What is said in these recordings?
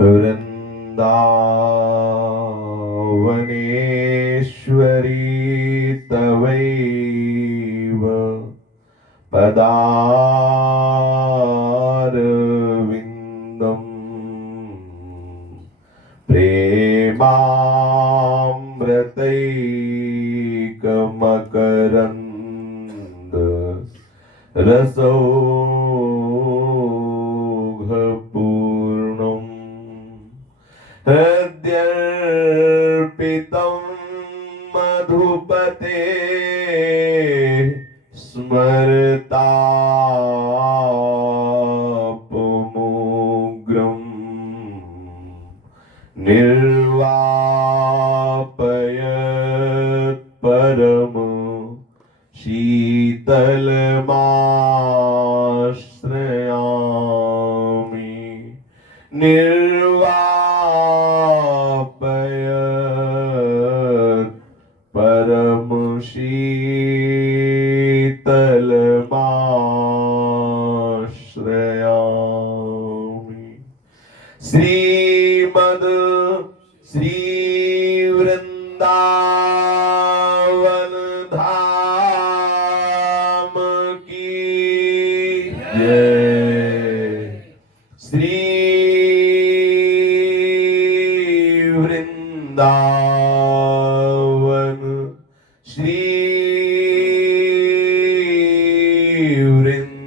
वृन्दावनेश्वरी तवैव पदारविन्दम् प्रेमामृतैकमकरन्द रसौघपूर्णम् हृद्यर्पितं मधुपते स्मरतापमुग्रम् निर्वापयत् परम शीतलमाश्रयामि निर्वापयत् परम शीतलमाश्रयामि। श्रीमद् श्री वृंदावन धाम की जय। श्री वृंदावन श्री वृंदावन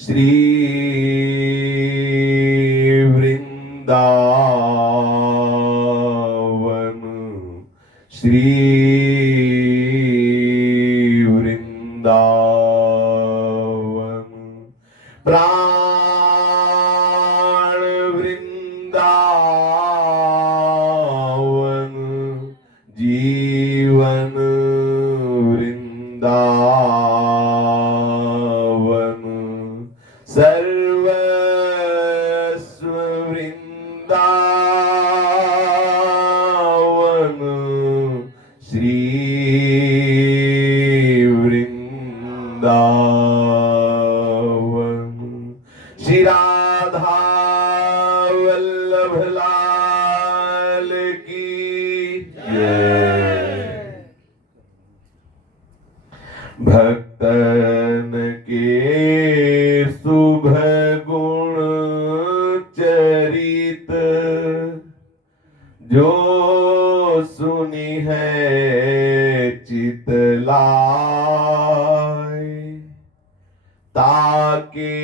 श्री वृंदावन श्री वृंदावन। प्राण वृंदावन जीवन वृंदावन सर्वस्व वृंदावन श्री वृंदावन। श्री राधा वल्लभ लाल की जय। भक्तन के शुभ गुण चरित जो सुनी है चितलाय ताके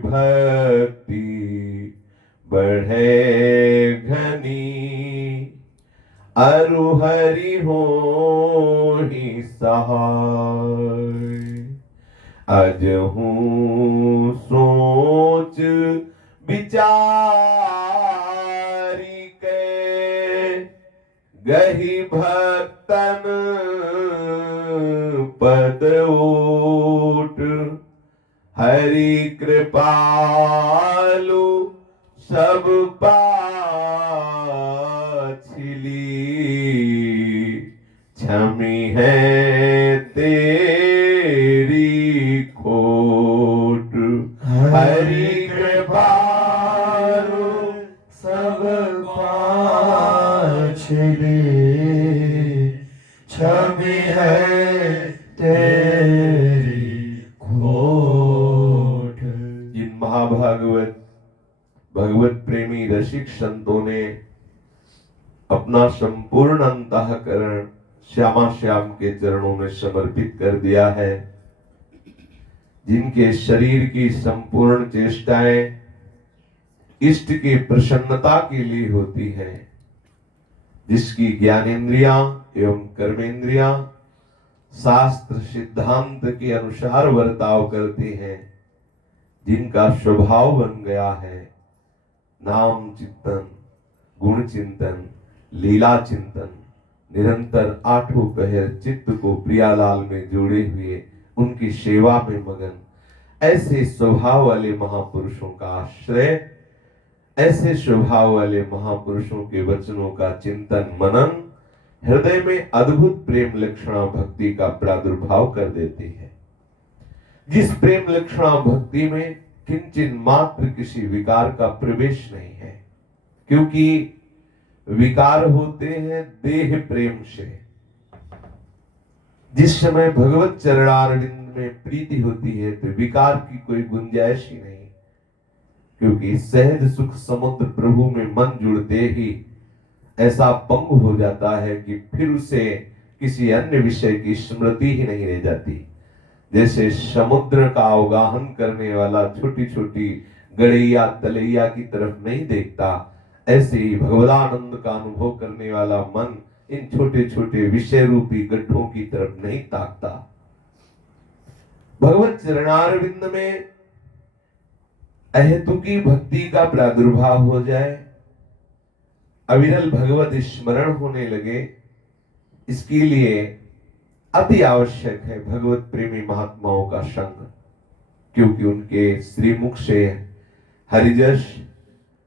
भक्ति बढ़े घनी अरु हरि हो ही सहाय। अजहू सोच विचारी के गही भक्तन पद ओट हरि कृपालु सब पाछिली क्षमी है तेरी खोट। हरि कृपालु सब पाछिली क्षमी है तेरी खोट। जिन महाभागवत भगवत प्रेमी रसिक संतों ने अपना संपूर्ण अंतःकरण श्यामा श्याम के चरणों में समर्पित कर दिया है, जिनके शरीर की संपूर्ण चेष्टाएं इष्ट की प्रसन्नता के लिए होती है, जिसकी ज्ञानेंद्रियां एवं कर्मेंद्रियां शास्त्र सिद्धांत के अनुसार वर्ताव करती हैं, जिनका स्वभाव बन गया है नाम चिंतन, गुण चिंतन, लीला चिंतन, निरंतर आठों पहर चित्त को प्रियालाल में जोड़े हुए उनकी सेवा में मगन, ऐसे स्वभाव वाले महापुरुषों का आश्रय, ऐसे स्वभाव वाले महापुरुषों के वचनों का चिंतन मनन हृदय में अद्भुत प्रेम लक्षणा भक्ति का प्रादुर्भाव कर देती है। जिस प्रेम लक्षणा भक्ति में किंचित मात्र किसी विकार का प्रवेश नहीं है, क्योंकि विकार होते हैं देह प्रेम से। जिस समय भगवत चरणारविंद में प्रीति होती है तो विकार की कोई गुंजाइश ही नहीं, क्योंकि सहज सुख समुद्र प्रभु में मन जुड़ते ही ऐसा पंग हो जाता है कि फिर उसे किसी अन्य विषय की स्मृति ही नहीं रह जाती। जैसे समुद्र का अवगाहन करने वाला छोटी छोटी गड़ैया तलैया की तरफ नहीं देखता, ऐसे ही भगवदानंद का अनुभव करने वाला मन इन छोटे छोटे विषय रूपी गड्ढों की तरफ नहीं ताकता। भगवत चरणारविंद में अहेतुकी भक्ति का प्रादुर्भाव हो जाए, अविरल भगवत स्मरण होने लगे, इसके लिए अति आवश्यक है भगवत प्रेमी महात्माओं का संग, क्योंकि उनके श्रीमुख से हरिजश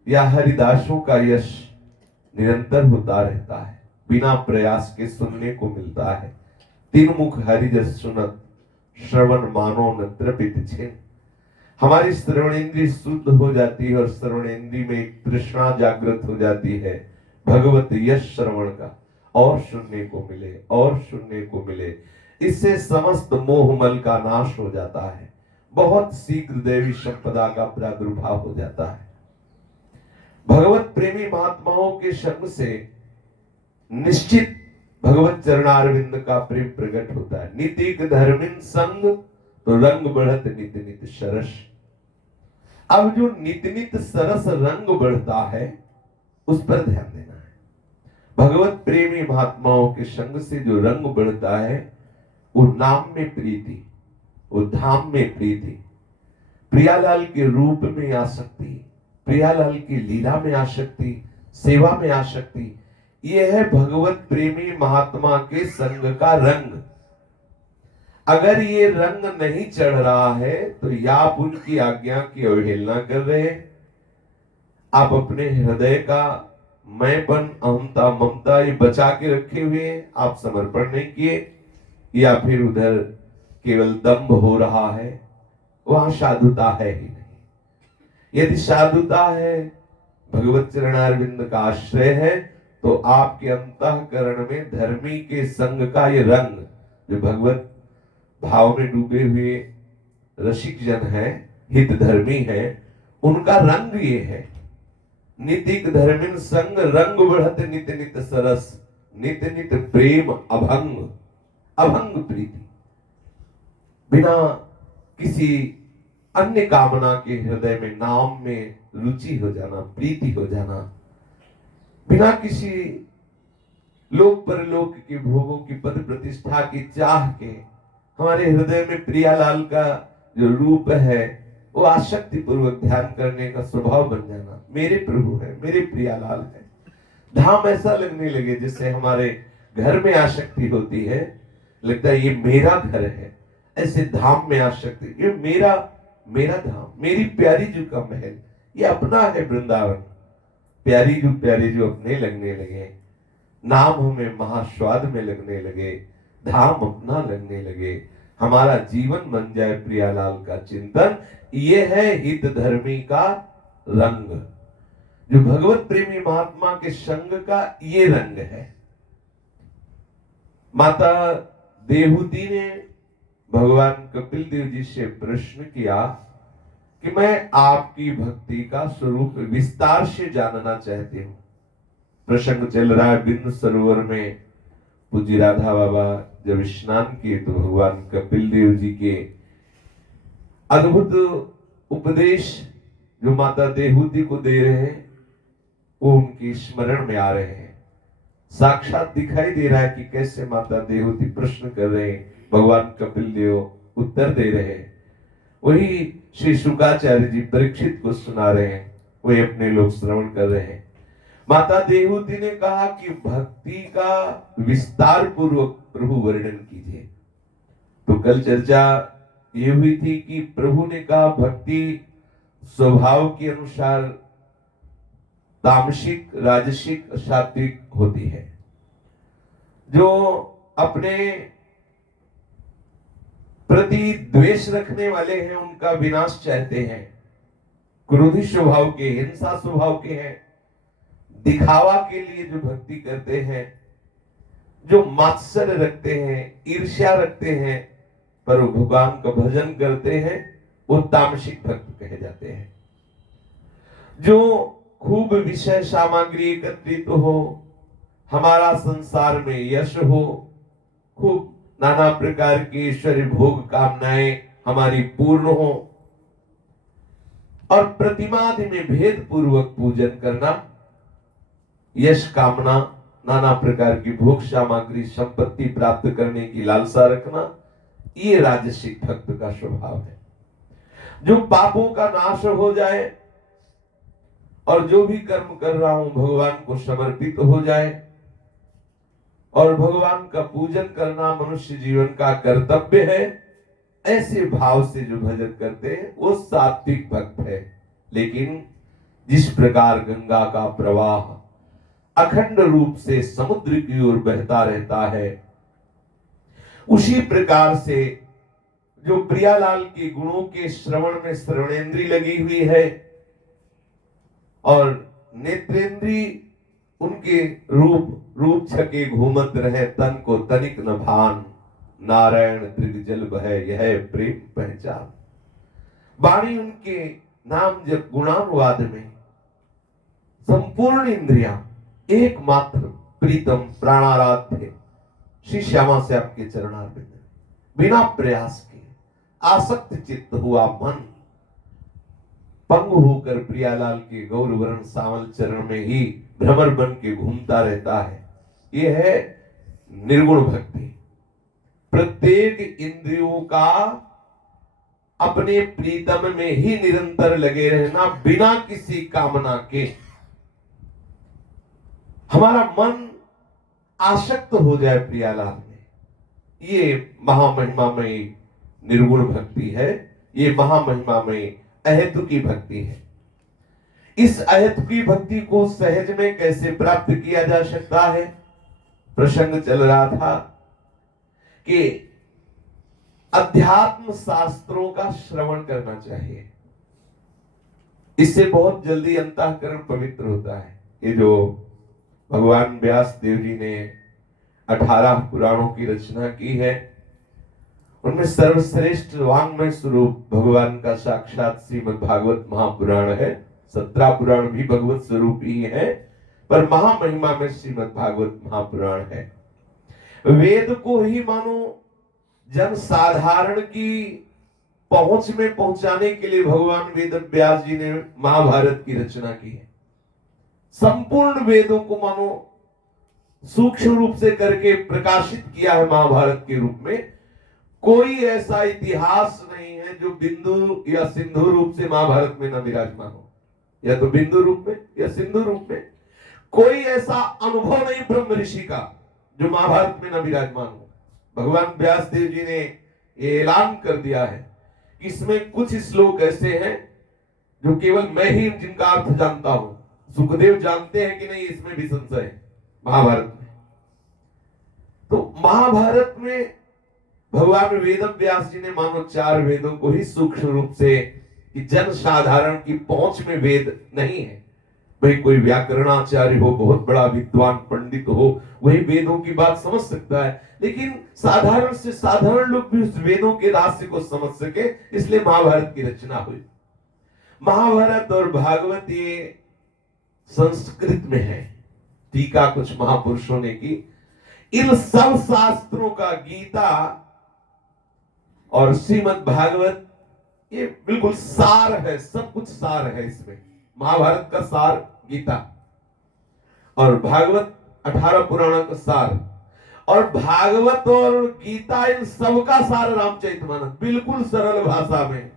या हरिदासों का यश निरंतर होता रहता है, बिना प्रयास के सुनने को मिलता है। तीन मुख हरिजस सुनत श्रवण मानो न तृपित छिन। हमारी श्रवणेन्द्रिय शुद्ध हो जाती है और श्रवणेन्द्रिय में एक तृष्णा जागृत हो जाती है भगवत यश श्रवण का, और सुनने को मिले और सुनने को मिले। इससे समस्त मोहमल का नाश हो जाता है, बहुत शीघ्र देवी संपदा का प्रादुर्भाव हो जाता है। भगवत प्रेमी महात्माओं के संग से निश्चित भगवत चरणारविंद का प्रेम प्रकट होता है। नीतिक धर्मिन संग तो रंग बढ़त नित नित सरस। अब जो नित नित सरस रंग बढ़ता है उस पर ध्यान देना है। भगवत प्रेमी महात्माओं के संग से जो रंग बढ़ता है वो नाम में प्रीति, वो धाम में प्रीति, प्रियालाल के रूप में आसक्ति, प्रियालाल की लीला में आसक्ति, सेवा में आसक्ति, यह है भगवत प्रेमी महात्मा के संग का रंग। अगर ये रंग नहीं चढ़ रहा है तो या आप उनकी आज्ञा की अवहेलना कर रहे हैं, आप अपने हृदय का मैंपन, अहमता, ममता ये बचा के रखे हुए हैं, आप समर्पण नहीं किए, या फिर उधर केवल दंभ हो रहा है, वहां साधुता है ही नहीं। यदि साधुता है, भगवत चरणारविंद का आश्रय है, तो आपके अंतःकरण में धर्मी के संग का ये रंग, जो भगवत भाव में डूबे हुए रसिक जन है, हित धर्मी है, उनका रंग ये है। नितिक धर्मिन संग रंग बढ़त नित नित सरस, नित नित प्रेम अभंग, अभंग प्रीति, बिना किसी अन्य कामना के हृदय में नाम में रुचि हो जाना, प्रीति हो जाना, बिना किसी लोक परलोक के भोगों की पद प्रतिष्ठा की चाह के हमारे हृदय में प्रियालाल का जो रूप है वो आसक्ति पूर्वक ध्यान करने का स्वभाव बन जाना। मेरे प्रभु है, मेरे प्रियालाल है, धाम ऐसा लगने लगे जिससे हमारे घर में आसक्ति होती है, लगता है ये मेरा घर है, ऐसे धाम में आसक्ति, ये मेरा मेरा धाम, मेरी प्यारी जू का महल, ये अपना है वृंदावन। प्यारी जू अपने लगने लगे, नाम हमें महास्वाद में लगने लगे, धाम अपना लगने लगे, हमारा जीवन बन जाए प्रियालाल का चिंतन, ये है हित धर्मी का रंग। जो भगवत प्रेमी महात्मा के संग का ये रंग है। माता देहूती ने भगवान कपिल देव जी से प्रश्न किया कि मैं आपकी भक्ति का स्वरूप विस्तार से जानना चाहती हूँ। प्रसंग चल रहा है बिंदु सरोवर में, पूज्य राधा बाबा जब स्नान किए तो भगवान कपिल देव जी के अद्भुत उपदेश जो माता देहूती को दे रहे हैं वो उनकी स्मरण में आ रहे हैं। साक्षात दिखाई दे रहा है कि कैसे माता देहूती प्रश्न कर रहे हैं, भगवान कपिल देव उत्तर दे रहे हैं। वही श्री शुकाचार्य जी परीक्षित को सुना रहे हैं, वही अपने लोग श्रवण कर रहे हैं। माता देहूती ने कहा कि भक्ति का विस्तार पूर्वक प्रभु वर्णन कीजिए। तो कल चर्चा ये हुई थी कि प्रभु ने कहा भक्ति स्वभाव के अनुसार तामसिक, राजसिक, सात्विक होती है। जो अपने प्रति द्वेष रखने वाले हैं उनका विनाश चाहते हैं, क्रोधी स्वभाव के, हिंसा स्वभाव के हैं, दिखावा के लिए जो भक्ति करते हैं, जो मात्सर्य रखते हैं, ईर्ष्या रखते हैं, पर वो भगवान का भजन करते हैं, वो तामसिक भक्त कहे जाते हैं। जो खूब विषय सामग्री एकत्रित हो, हमारा संसार में यश हो, खूब नाना प्रकार की ईश्वरीय भोग कामनाएं हमारी पूर्ण हो, और प्रतिमादि में भेद पूर्वक पूजन करना, यश कामना, नाना प्रकार की भोग सामग्री संपत्ति प्राप्त करने की लालसा रखना, ये राजसिक भक्त का स्वभाव है। जो पापों का नाश हो जाए और जो भी कर्म कर रहा हूं भगवान को समर्पित हो जाए, और भगवान का पूजन करना मनुष्य जीवन का कर्तव्य है, ऐसे भाव से जो भजन करते हैं वो सात्विक भक्त है। लेकिन जिस प्रकार गंगा का प्रवाह अखंड रूप से समुद्र की ओर बहता रहता है, उसी प्रकार से जो प्रियालाल के गुणों के श्रवण में श्रवणेंद्री लगी हुई है और नेत्रेंद्री उनके रूप छके घूमत रहे, तन को तनिक न भान, नारायण दृग जल बहे यह प्रेम पहचान। वाणी उनके नाम जब गुणानुवाद में संपूर्ण इंद्रियां एकमात्र प्रीतम प्राणाराध्य श्री श्यामा से आपके चरणारविंद, बिना प्रयास के आसक्त चित्त हुआ मन पंगु होकर प्रियालाल के गौरवर्ण सावल चरण में ही भ्रमर बन के घूमता रहता है। यह है निर्गुण भक्ति। प्रत्येक इंद्रियों का अपने प्रीतम में ही निरंतर लगे रहना, बिना किसी कामना के। हमारा मन आसक्त हो जाए प्रियालाल में, ये महामहिमामयी निर्गुण भक्ति है, ये महामहिमामयी अहेतुकी भक्ति है। इस अहेतुकी भक्ति को सहज में कैसे प्राप्त किया जा सकता है? प्रसंग चल रहा था कि अध्यात्म शास्त्रों का श्रवण करना चाहिए, इससे बहुत जल्दी अंतःकरण पवित्र होता है। ये जो भगवान व्यास देव जी ने 18 पुराणों की रचना की है, उनमें सर्वश्रेष्ठ वांग्मय स्वरूप भगवान का साक्षात श्रीमद् भागवत महापुराण है। 17 पुराण भी भगवत स्वरूप ही है, पर महामहिमा में श्रीमद् भागवत महापुराण है। वेद को ही मानो जन साधारण की पहुंच में पहुंचाने के लिए भगवान वेद व्यास जी ने महाभारत की रचना की है। संपूर्ण वेदों को मानो सूक्ष्म रूप से करके प्रकाशित किया है महाभारत के रूप में। कोई ऐसा इतिहास नहीं है जो बिंदु या सिंधु रूप से महाभारत में न विराजमान हो, या तो बिंदु रूप में या सिंधु रूप में। कोई ऐसा अनुभव नहीं ब्रह्म ऋषि का जो महाभारत में न विराजमान हो। भगवान व्यास देव जी ने ये ऐलान कर दिया है कि इसमें कुछ श्लोक ऐसे हैं जो केवल मैं ही जिनका अर्थ जानता हूं। सुखदेव जानते हैं कि नहीं, इसमें भी संशय है महाभारत में। तो महाभारत में भगवान वेद व्यास जी ने मानो 4 वेदों को ही सूक्ष्म रूप से, कि जन साधारण की पहुंच में वेद नहीं है। भाई कोई व्याकरणाचार्य हो, बहुत बड़ा विद्वान पंडित हो, वही वेदों की बात समझ सकता है, लेकिन साधारण से साधारण लोग भी उस वेदों के रहस्य को समझ सके, इसलिए महाभारत की रचना हुई। महाभारत और भागवत ये संस्कृत में है, टीका कुछ महापुरुषों ने की। इन सब शास्त्रों का गीता और श्रीमद् भागवत ये बिल्कुल सार है, सब कुछ सार है इसमें। महाभारत का सार गीता और भागवत 18 पुराणों का सार, और भागवत और गीता इन सबका सार रामचरितमानस। बिल्कुल सरल भाषा में,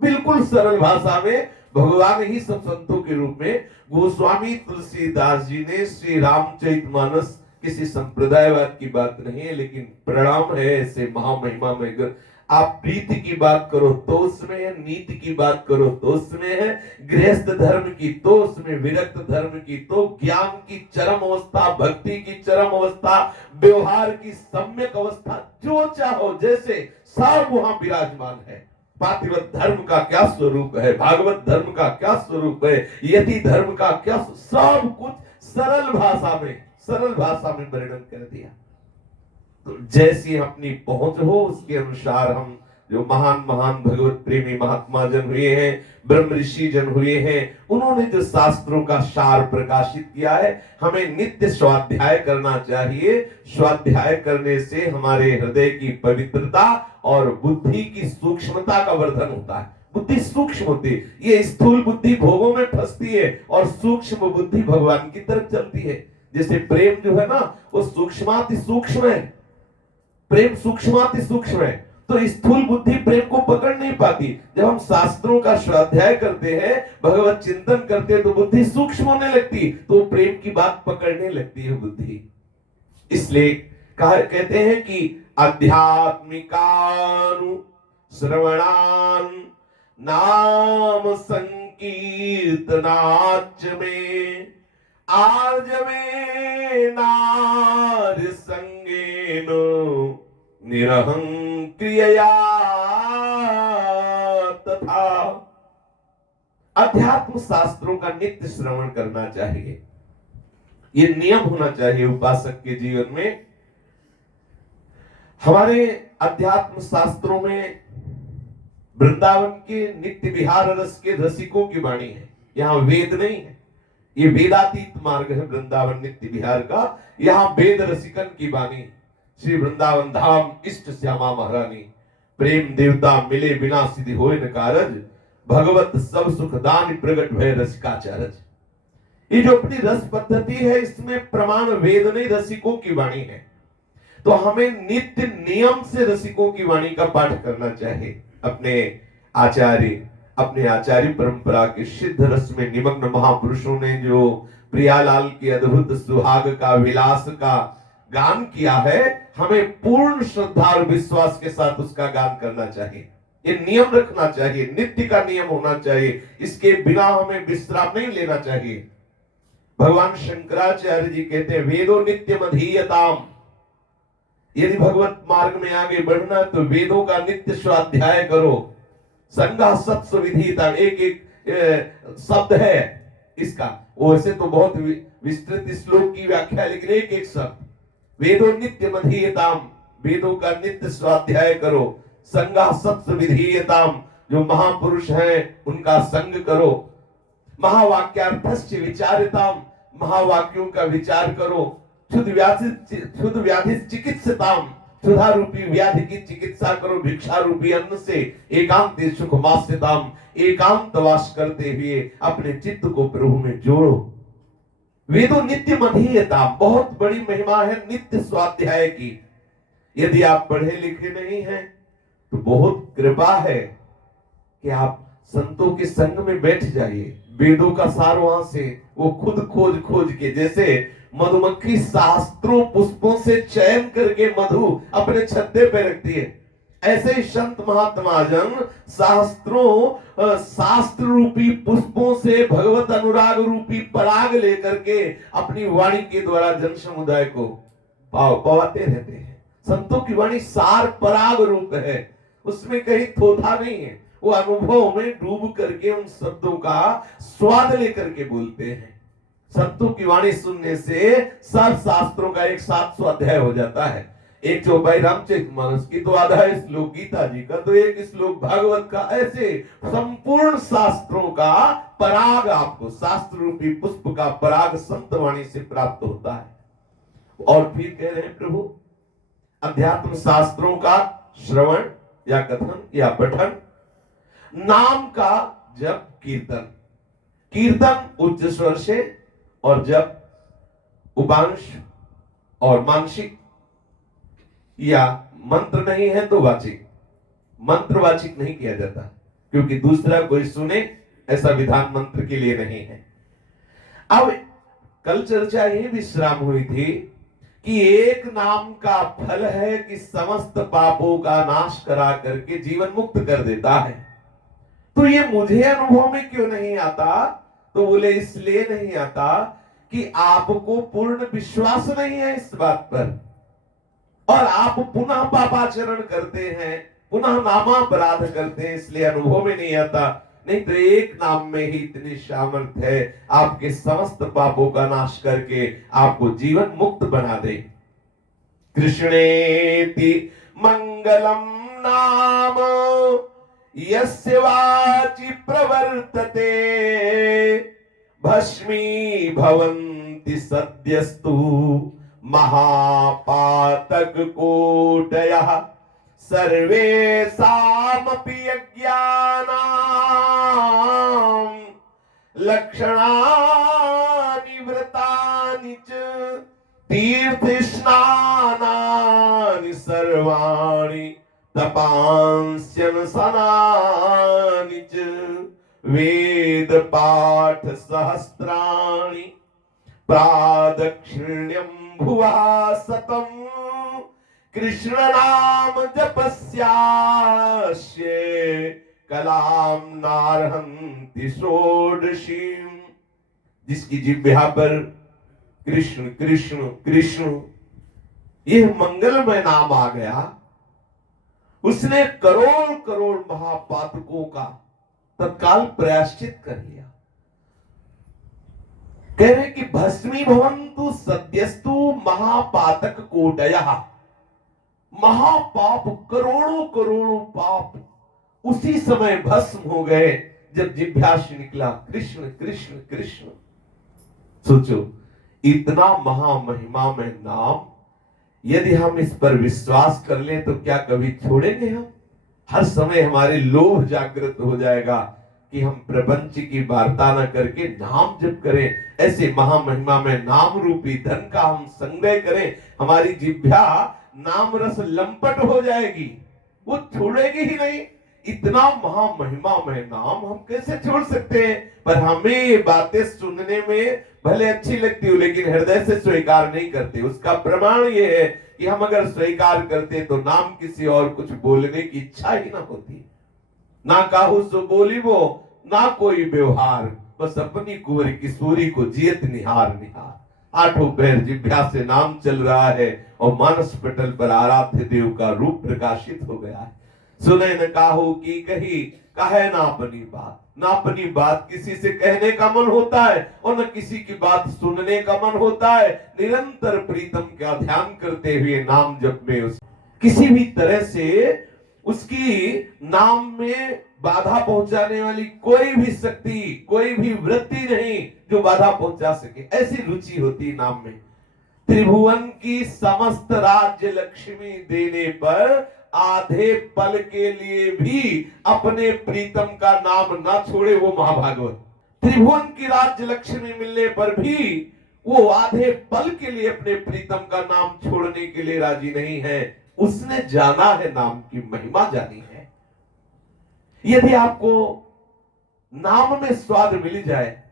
बिल्कुल सरल भाषा में भगवान ही सब संतों के रूप में गोस्वामी तुलसीदास जी ने श्री रामचरितमानस, किसी संप्रदायवाद की बात नहीं है, लेकिन प्रणाम है ऐसे महामहिमा में। आप प्रीति की बात करो तो उसमें है, नीति की बात करो तो उसमें है, गृहस्थ धर्म की तो उसमें, विरक्त धर्म की तो, ज्ञान की चरम अवस्था, भक्ति की चरम अवस्था, व्यवहार की सम्यक अवस्था, जो चाहो जैसे सब वहां विराजमान है। पातिव्रत धर्म का क्या स्वरूप है, भागवत धर्म का क्या स्वरूप है, यति धर्म का क्या, सब कुछ सरल भाषा में वर्णन कर दिया। तो जैसी अपनी पहुंच हो उसके अनुसार हम जो महान महान भगवत प्रेमी महात्मा जन हुए हैं, ब्रह्म ऋषि जन हुए हैं, उन्होंने जो शास्त्रों का सार प्रकाशित किया है, हमें नित्य स्वाध्याय करना चाहिए। स्वाध्याय करने से हमारे हृदय की पवित्रता और बुद्धि की सूक्ष्मता का वर्धन होता है। बुद्धि सूक्ष्म होती है, ये स्थूल बुद्धि भोगों में फंसती है और सूक्ष्म बुद्धि भगवान की तरफ चलती है। जैसे प्रेम जो है ना, वो सूक्ष्माति सूक्ष्म है, प्रेम सूक्ष्माति सूक्ष्म है, तो स्थूल बुद्धि प्रेम को पकड़ नहीं पाती। जब हम शास्त्रों का स्वाध्याय करते हैं, भगवत चिंतन करते हैं, तो बुद्धि सूक्ष्म होने लगती, तो प्रेम की बात पकड़ने लगती है बुद्धि। इसलिए कहते हैं कि आध्यात्मिकानु श्रवणान नाम संकीर्तनाच में आर्जवे नार संगेनो निरहंक्रियया तथा। अध्यात्म शास्त्रों का नित्य श्रवण करना चाहिए, ये नियम होना चाहिए उपासक के जीवन में। हमारे अध्यात्म शास्त्रों में वृंदावन के नित्य विहार रस के रसिकों की वाणी है, यहाँ वेद नहीं है, ये वेदातीत मार्ग है वृंदावन नित्य विहार का। यहाँ वेद रसिकन की वाणी, श्री वृंदावन धाम इष्ट श्यामा महारानी, प्रेम देवता मिले बिना सिद्धि होए न कारज, भगवत सब सुख दान प्रगट भय रसिकाचारज। ये जो अपनी रस पद्धति है, इसमें प्रमाण वेद नहीं रसिकों की वाणी है। तो हमें नित्य नियम से रसिकों की वाणी का पाठ करना चाहिए। अपने आचार्य परंपरा के सिद्ध रस में निमग्न महापुरुषों ने जो प्रियालाल की अद्भुत सुहाग का विलास का गान किया है, हमें पूर्ण श्रद्धा और विश्वास के साथ उसका गान करना चाहिए। ये नियम रखना चाहिए, नित्य का नियम होना चाहिए, इसके बिना हमें विश्राम नहीं लेना चाहिए। भगवान शंकराचार्य जी कहते हैं वेदो नित्यम अधीयताम, यदि भगवत मार्ग में आगे बढ़ना तो वेदों का नित्य स्वाध्याय करो। संगा सत्स्व विधीयता, एक एक शब्द है इसका, वैसे तो बहुत विस्तृत श्लोक की व्याख्या है, लेकिन एक एक शब्द, वेदो नित्य मधीयताम, वेदों का नित्य स्वाध्याय करो। संगा सत्स्व विधीयताम, जो महापुरुष हैं उनका संग करो। महावाक्यार्थस्य विचारिताम, महावाक्यों का विचार करो। क्षुध व्याधि चिकित्सताम, क्षुधा रूपी व्याधि की चिकित्सा करो। भिक्षा रूपी अन्न से एकांत सुख मास्यताम, एकांतवास करते हुए अपने चित्त को प्रभु में जोड़ो। वेदो नित्य मधीयता, बहुत बड़ी महिमा है नित्य स्वाध्याय की। यदि आप पढ़े लिखे नहीं हैं तो बहुत कृपा है कि आप संतों के संग में बैठ जाइए। वेदों का सार वहां से वो खुद खोज खोज के, जैसे मधुमक्खी शास्त्रों पुष्पों से चयन करके मधु अपने छत्ते पे रखती है, ऐसे ही संत महात्मा जन शास्त्र रूपी पुष्पों से भगवत अनुराग रूपी पराग लेकर के अपनी वाणी के द्वारा जन समुदाय को पवाते रहते हैं। संतों की वाणी सार पराग रूप है, उसमें कहीं थोथा नहीं है। वो अनुभव में डूब करके उन शब्दों का स्वाद लेकर के बोलते हैं। संतों की वाणी सुनने से सब शास्त्रों का एक साथ स्वाध्याय हो जाता है। एक जो भाई रामचरितमानस की तो आधा श्लोक गीता जी का, तो एक श्लोक भागवत का, ऐसे संपूर्ण शास्त्रों का पराग आपको, शास्त्र रूपी पुष्प का पराग संत वाणी से प्राप्त होता है। और फिर कह रहे हैं प्रभु, अध्यात्म शास्त्रों का श्रवण या कथन या पठन, नाम का जप कीर्तन, कीर्तन उच्च स्वर से और जप उपांश और मानसिक, या मंत्र नहीं है तो वाचिक, मंत्र वाचिक नहीं किया जाता क्योंकि दूसरा कोई सुने ऐसा विधान मंत्र के लिए नहीं है। अब कल चर्चा ये विश्राम हुई थी कि एक नाम का फल है कि समस्त पापों का नाश करा करके जीवन मुक्त कर देता है। तो ये मुझे अनुभव में क्यों नहीं आता? तो बोले इसलिए नहीं आता कि आपको पूर्ण विश्वास नहीं है इस बात पर, और आप पुनः पापाचरण करते हैं, पुनः नामापराध करते हैं, इसलिए अनुभव में नहीं आता। नहीं तो एक नाम में ही इतनी सामर्थ्य है आपके समस्त पापों का नाश करके आपको जीवन मुक्त बना दे। कृष्णेति मंगलम नाम यस्य वाचि प्रवर्तते भस्मी भवन्ति सद्यस्तु महापातक कोटयः सर्वेषामपि यज्ञानां लक्षणानि व्रतानि च तीर्थस्नानानि सर्वाणि तपांस्यनुसनानि च वेद पाठ सहस्राणि प्रादक्षिण्यं भुवः सतम् कृष्ण नाम जपस्यास्य कलाम नारहन्ति षोडशीम्। जिसकी जिह्वा पर कृष्ण कृष्ण कृष्ण यह मंगलमय नाम आ गया, उसने करोड़ करोड़ महापातकों का तत्काल प्रायश्चित कर लिया। कह रहे कि भस्मी भवन्तु सद्यस्तु महापातक कोटयः। महापाप, करोड़ों करोड़ों पाप उसी समय भस्म हो गए जब जिह्वा से निकला कृष्ण कृष्ण कृष्ण। सोचो, इतना महामहिमा में नाम, यदि हम इस पर विश्वास कर लें तो क्या कभी छोड़ेंगे हम? हर समय हमारे लोभ जागृत हो जाएगा कि हम प्रपंच की वार्ता न करके नाम जप करें। ऐसे महामहिमा में नाम रूपी धन का हम संग्रह करें, हमारी जिह्वा नाम रस लंपट हो जाएगी, वो छोड़ेगी ही नहीं। इतना महामहिमा में नाम हम कैसे छोड़ सकते हैं? पर हमें ये बातें सुनने में भले अच्छी लगती हो, लेकिन हृदय से स्वीकार नहीं करते। उसका प्रमाण ये है कि हम अगर स्वीकार करते तो नाम किसी और कुछ बोलने की इच्छा ही ना होती। ना काहू सो बोली वो, ना कोई व्यवहार, बस अपनी कुंवर किशोरी को जियत निहार निहार। आठों पैर जिह्वा से नाम चल रहा है और मानस पटल पर आराध्य देव का रूप प्रकाशित हो गया है। सुने न काहू की कही, कहे ना अपनी बात। ना अपनी बात किसी से कहने का मन होता है और न किसी की बात सुनने का मन होता है। निरंतर प्रीतम का ध्यान करते हुए नाम जप में उस किसी भी तरह से उसकी नाम में बाधा पहुंचाने वाली कोई भी शक्ति, कोई भी वृत्ति नहीं जो बाधा पहुंचा सके। ऐसी रुचि होती नाम में। त्रिभुवन की समस्त राज्य लक्ष्मी देने पर आधे पल के लिए भी अपने प्रीतम का नाम ना छोड़े वो महाभागवत। त्रिभुवन की राज्य लक्ष्मी मिलने पर भी वो आधे पल के लिए अपने प्रीतम का नाम छोड़ने के लिए राजी नहीं है। उसने जाना है, नाम की महिमा जानी है। यदि आपको नाम में स्वाद मिल जाए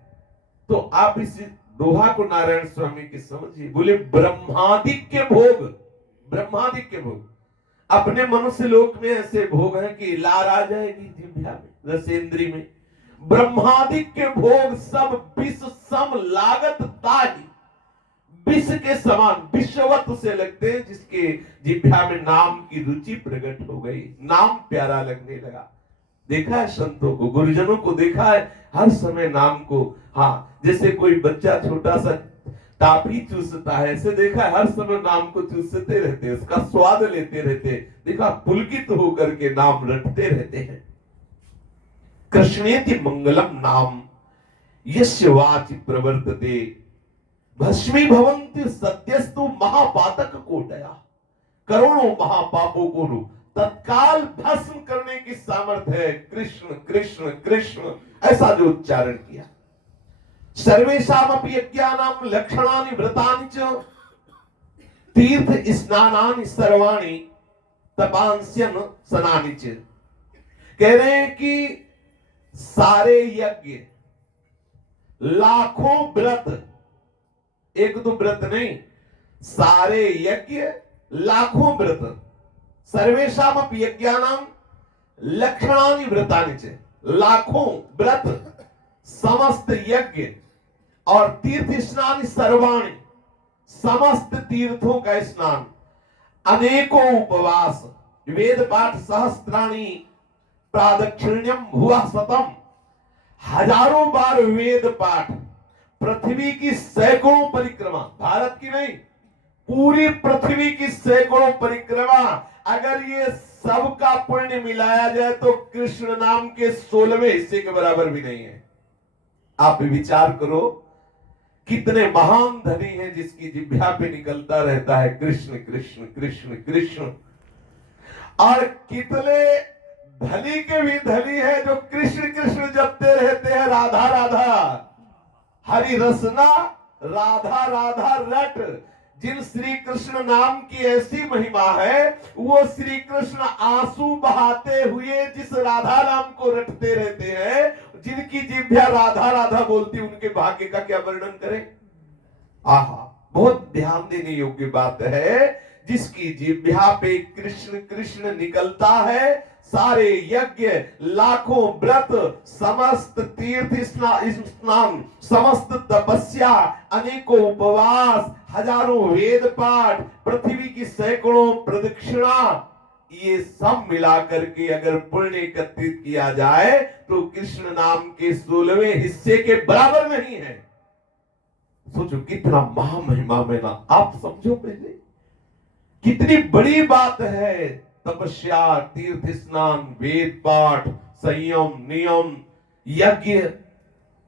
तो आप इस दोहा को नारायण स्वामी की समझिए। बोले ब्रह्मादिक भोग, ब्रह्मादिक भोग। अपने मनुष्य लोक में ऐसे भोग हैं कि लार आ जाएगी जिह्वा में, रसेंद्री में। ब्रह्मादिक भोग सब विष सम लागत ताहि, विष के समान विषवत उसे लगते हैं जिसके जिह्वा में नाम की रुचि प्रकट हो गई, नाम प्यारा लगने लगा। देखा है संतों को, गुरुजनों को देखा है हर समय नाम को, हाँ जैसे कोई बच्चा छोटा सा टाफी चूसता है, ऐसे देखा है हर समय नाम को चूसते रहते हैं, उसका स्वाद लेते रहते हैं। देखा पुलकित होकर के नाम रटते रहते हैं। कृष्णेति मंगलम नाम यस्य वाचि प्रवर्तते भस्मी भवन्ति सद्यस्तु महापातक कोटया। करोड़ों महापापों को तत्काल भस्म करने की सामर्थ्य है। कृष्ण कृष्ण कृष्ण ऐसा जो उच्चारण किया। सर्वेषामपि यज्ञानां लक्षणानि व्रतानि च तीर्थ स्नानानि सर्वाणि तपांस्यन सनानि च। कह रहे हैं कि सारे यज्ञ, लाखों व्रत, एक दो व्रत नहीं, सारे यज्ञ लाखों व्रत, सर्वेषामपि यज्ञानां लक्षणानि व्रतानि च, लाखों व्रत, समस्त यज्ञ और तीर्थ स्नान सर्वाणि, समस्त तीर्थों का स्नान, अनेकों उपवास, वेद पाठ सहस्त्राणी प्रादक्षिण्यम भुवा शतम, हजारों बार वेद पाठ, पृथ्वी की सैकड़ों परिक्रमा, भारत की नहीं पूरी पृथ्वी की सैकड़ों परिक्रमा, अगर ये सबका पुण्य मिलाया जाए तो कृष्ण नाम के 16वें हिस्से के बराबर भी नहीं है। आप विचार करो कितने महान धनी हैं जिसकी जिह्वा पे निकलता रहता है कृष्ण कृष्ण कृष्ण कृष्ण, और कितने धनी के भी धनी है जो कृष्ण कृष्ण जपते रहते हैं राधा राधा, हरि रसना राधा राधा रट। जिन श्री कृष्ण नाम की ऐसी महिमा है, वो श्री कृष्ण आंसू बहाते हुए जिस राधा नाम को रटते रहते हैं, जिनकी जिह्वा राधा राधा बोलती, उनके भाग्य का क्या वर्णन करें। आहा, बहुत ध्यान देने योग्य बात है। जिसकी जिह्वा पे कृष्ण कृष्ण निकलता है, सारे यज्ञ, लाखों व्रत, समस्त तीर्थ स्नान, समस्त तपस्या, अनेकों उपवास, हजारों वेद पाठ, पृथ्वी की सैकड़ों प्रदक्षिणा, ये सब मिला करके अगर पुण्य एकत्रित किया जाए तो कृष्ण नाम के 16वें हिस्से के बराबर नहीं है। सोचो कितना महामहिमा में ना, आप समझो पहले कितनी बड़ी बात है। तपस्या, तीर्थ स्नान, वेद पाठ, संयम, नियम, यज्ञ,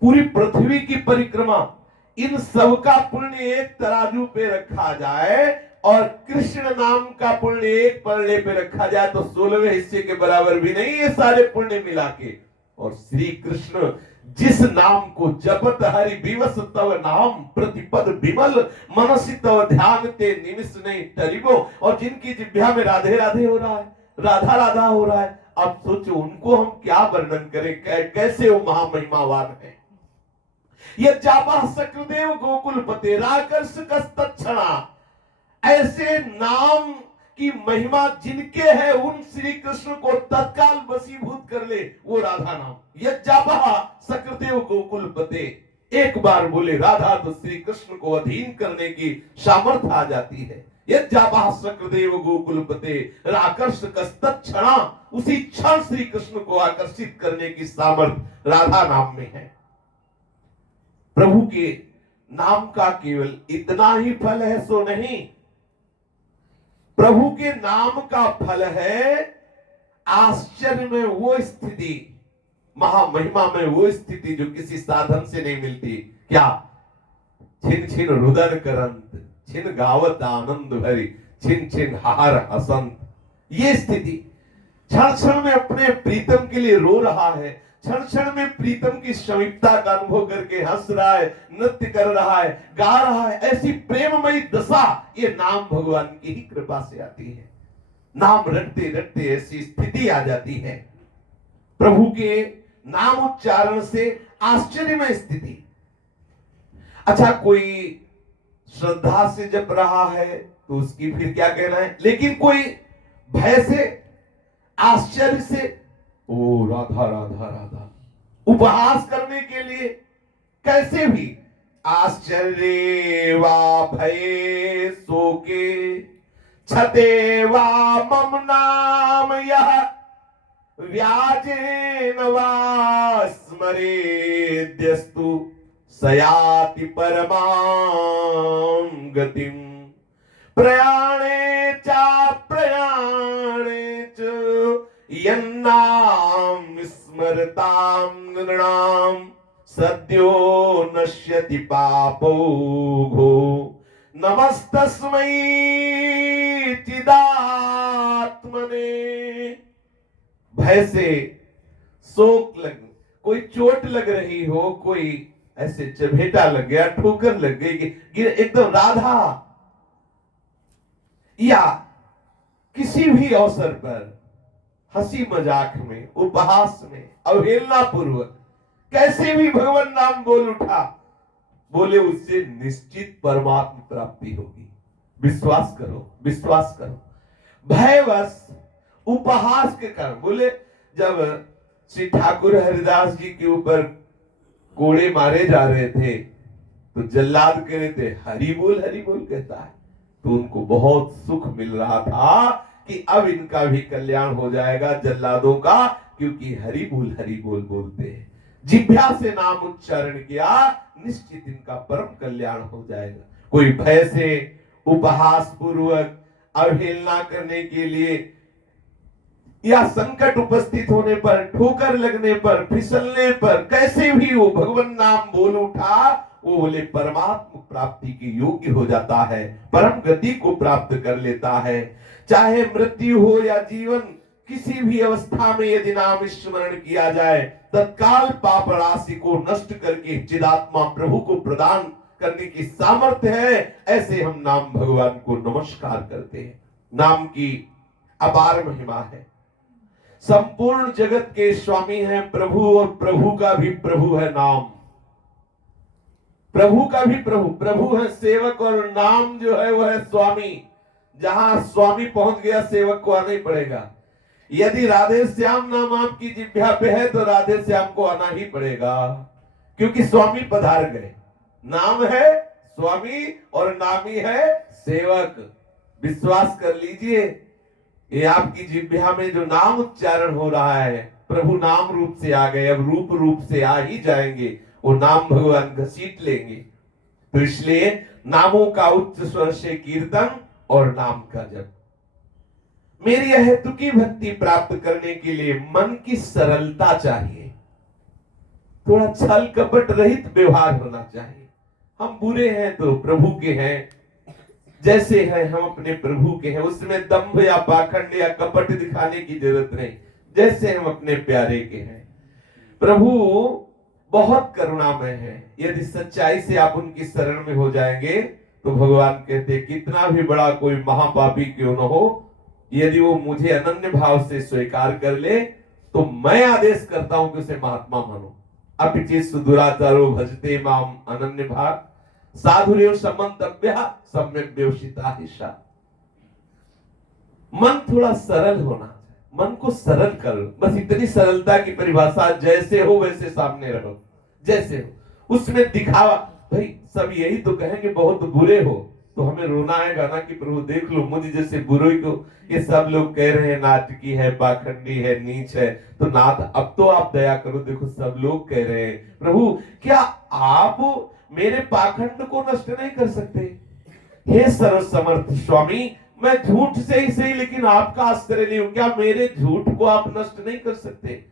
पूरी पृथ्वी की परिक्रमा, इन सब का पुण्य एक तराजू पे रखा जाए और कृष्ण नाम का पुण्य एक पल्ले पे रखा जाए तो 16वें हिस्से के बराबर भी नहीं, ये सारे पुण्य मिला के। और श्री कृष्ण जिस नाम को जपत हरि विवस तव नाम, प्रतिपद विमल मनसि तव ध्यान ते निमिष नहीं टरिबो, और जिनकी जिह्वा में राधे राधे हो रहा है, राधा राधा हो रहा है, अब सोचो उनको हम क्या वर्णन करें, कैसे वो महामहिमावान है। ये जापा सक्रदेव गोकुलपते राकर्ष कस्तक्षणा, ऐसे नाम की महिमा जिनके है उन श्री कृष्ण को तत्काल वशीभूत कर ले, वो राधा नाम। यह जापा सक्रदेव गोकुलपते, एक बार बोले राधा तो श्री कृष्ण को अधीन करने की सामर्थ्य आ जाती है। यह जापा सक्रदेव गोकुलपते राकर्ष कस्तक्षणा, उसी क्षण श्री कृष्ण को आकर्षित करने की सामर्थ्य राधा नाम में है। प्रभु के नाम का केवल इतना ही फल है सो नहीं, प्रभु के नाम का फल है आश्चर्य में वो स्थिति, महामहिमा में वो स्थिति जो किसी साधन से नहीं मिलती। क्या? छिन छिन रुदन करंत, छिन गावत आनंद भरी, छिन छिन हार हसंत, ये स्थिति क्षण क्षण में अपने प्रीतम के लिए रो रहा है, क्षण क्षण में प्रीतम की समीपता का अनुभव करके हंस रहा है, नृत्य कर रहा है, गा रहा है। ऐसी प्रेममयी दशा ये नाम भगवान की ही कृपा से आती है। नाम रटते रटते ऐसी स्थिति आ जाती है, प्रभु के नाम उच्चारण से आश्चर्यमय स्थिति। अच्छा, कोई श्रद्धा से जप रहा है तो उसकी फिर क्या कहना है, लेकिन कोई भय से, आश्चर्य से, ओ राधा राधा राधा, उपहास करने के लिए, कैसे भी आश्चर्य वा भये शोके छते वा मम नाम यह व्याजेन वा स्मरेद्यस्तु सयाति परमां गतिम प्रयाणे चा प्रयाणे च यन्नाम स्मरतां नृणां सद्यो नश्यति पापो घो नमस्तस्मै चिदात्मने। भय से, शोक लग, कोई चोट लग रही हो, कोई ऐसे चपेटा लग गया, ठोकर लग गई, एकदम राधा, या किसी भी अवसर पर हंसी मजाक में, उपहास में, अवहेलना पूर्वक कैसे भी भगवान नाम बोल उठा, बोले उससे निश्चित परमात्मा प्राप्ति होगी। विश्वास करो, विश्वास करो। भयवश, उपहास के कारण, बोले जब श्री ठाकुर हरिदास जी के ऊपर कोड़े मारे जा रहे थे तो जल्लाद कह रहे थे हरि बोल कहता है, तो उनको बहुत सुख मिल रहा था कि अब इनका भी कल्याण हो जाएगा जल्लादों का, क्योंकि हरि बोल बोलते हैं। जिह्वा से नाम उच्चारण किया, निश्चित इनका परम कल्याण हो जाएगा। कोई भय से, उपहास पूर्वक, अवहेलना करने के लिए या संकट उपस्थित होने पर, ठोकर लगने पर, फिसलने पर, कैसे भी वो भगवान नाम बोल उठा, वो बोले परमात्मा प्राप्ति के योग्य हो जाता है, परम गति को प्राप्त कर लेता है। चाहे मृत्यु हो या जीवन, किसी भी अवस्था में यदि नाम स्मरण किया जाए, तत्काल पाप राशि को नष्ट करके चिदात्मा प्रभु को प्रदान करने की सामर्थ्य है। ऐसे हम नाम भगवान को नमस्कार करते हैं। नाम की अपार महिमा है। संपूर्ण जगत के स्वामी हैं प्रभु, और प्रभु का भी प्रभु है नाम। प्रभु का भी प्रभु, प्रभु है सेवक, और नाम जो है वह है स्वामी। जहां स्वामी पहुंच गया, सेवक को आना ही पड़ेगा। यदि राधे श्याम नाम आपकी जिह्वा पे है तो राधे श्याम को आना ही पड़ेगा, क्योंकि स्वामी पधार गए। नाम है स्वामी और नामी है सेवक। विश्वास कर लीजिए, ये आपकी जिह्वा में जो नाम उच्चारण हो रहा है, प्रभु नाम रूप से आ गए, अब रूप से आ ही जाएंगे। वो नाम भगवान घसीट लेंगे। तो इसलिए नामों का उच्च स्वर से कीर्तन और नाम का जप। मेरी हेतु की भक्ति प्राप्त करने के लिए मन की सरलता चाहिए, थोड़ा छल कपट रहित व्यवहार होना चाहिए। हम बुरे हैं तो प्रभु के हैं, जैसे हैं हम अपने प्रभु के हैं। उसमें दंभ या पाखंड या कपट दिखाने की जरूरत नहीं, जैसे हम अपने प्यारे के हैं। प्रभु बहुत करुणामय है। यदि सच्चाई से आप उनकी शरण में हो जाएंगे तो भगवान कहते कितना भी बड़ा कोई महापापी क्यों न हो, यदि वो मुझे अनन्य भाव से स्वीकार कर ले तो मैं आदेश करता हूं कि उसे महात्मा मानो। अपिचित दुराचारो भजते माम अनन्य भाव साधुर्यो समन्तव्य सम्यक व्यवसिता हिस्सा। मन थोड़ा सरल होना, मन को सरल करो। बस इतनी सरलता की परिभाषा, जैसे हो वैसे सामने रहो, जैसे हो। उसमें दिखावा, भाई सब यही तो कहेंगे बहुत बुरे हो, तो हमें रोना आएगा ना कि प्रभु देख लो मुझे जैसे बुरे को ये सब लोग कह रहे हैं, नाटकी है, पाखंडी है, नीच है। तो नाथ अब तो आप दया करो, देखो सब लोग कह रहे हैं। प्रभु क्या आप मेरे पाखंड को नष्ट नहीं कर सकते? हे सर्व समर्थ स्वामी, मैं झूठ से ही सही लेकिन आपका आश्रय नहीं हूं, क्या मेरे झूठ को आप नष्ट नहीं कर सकते?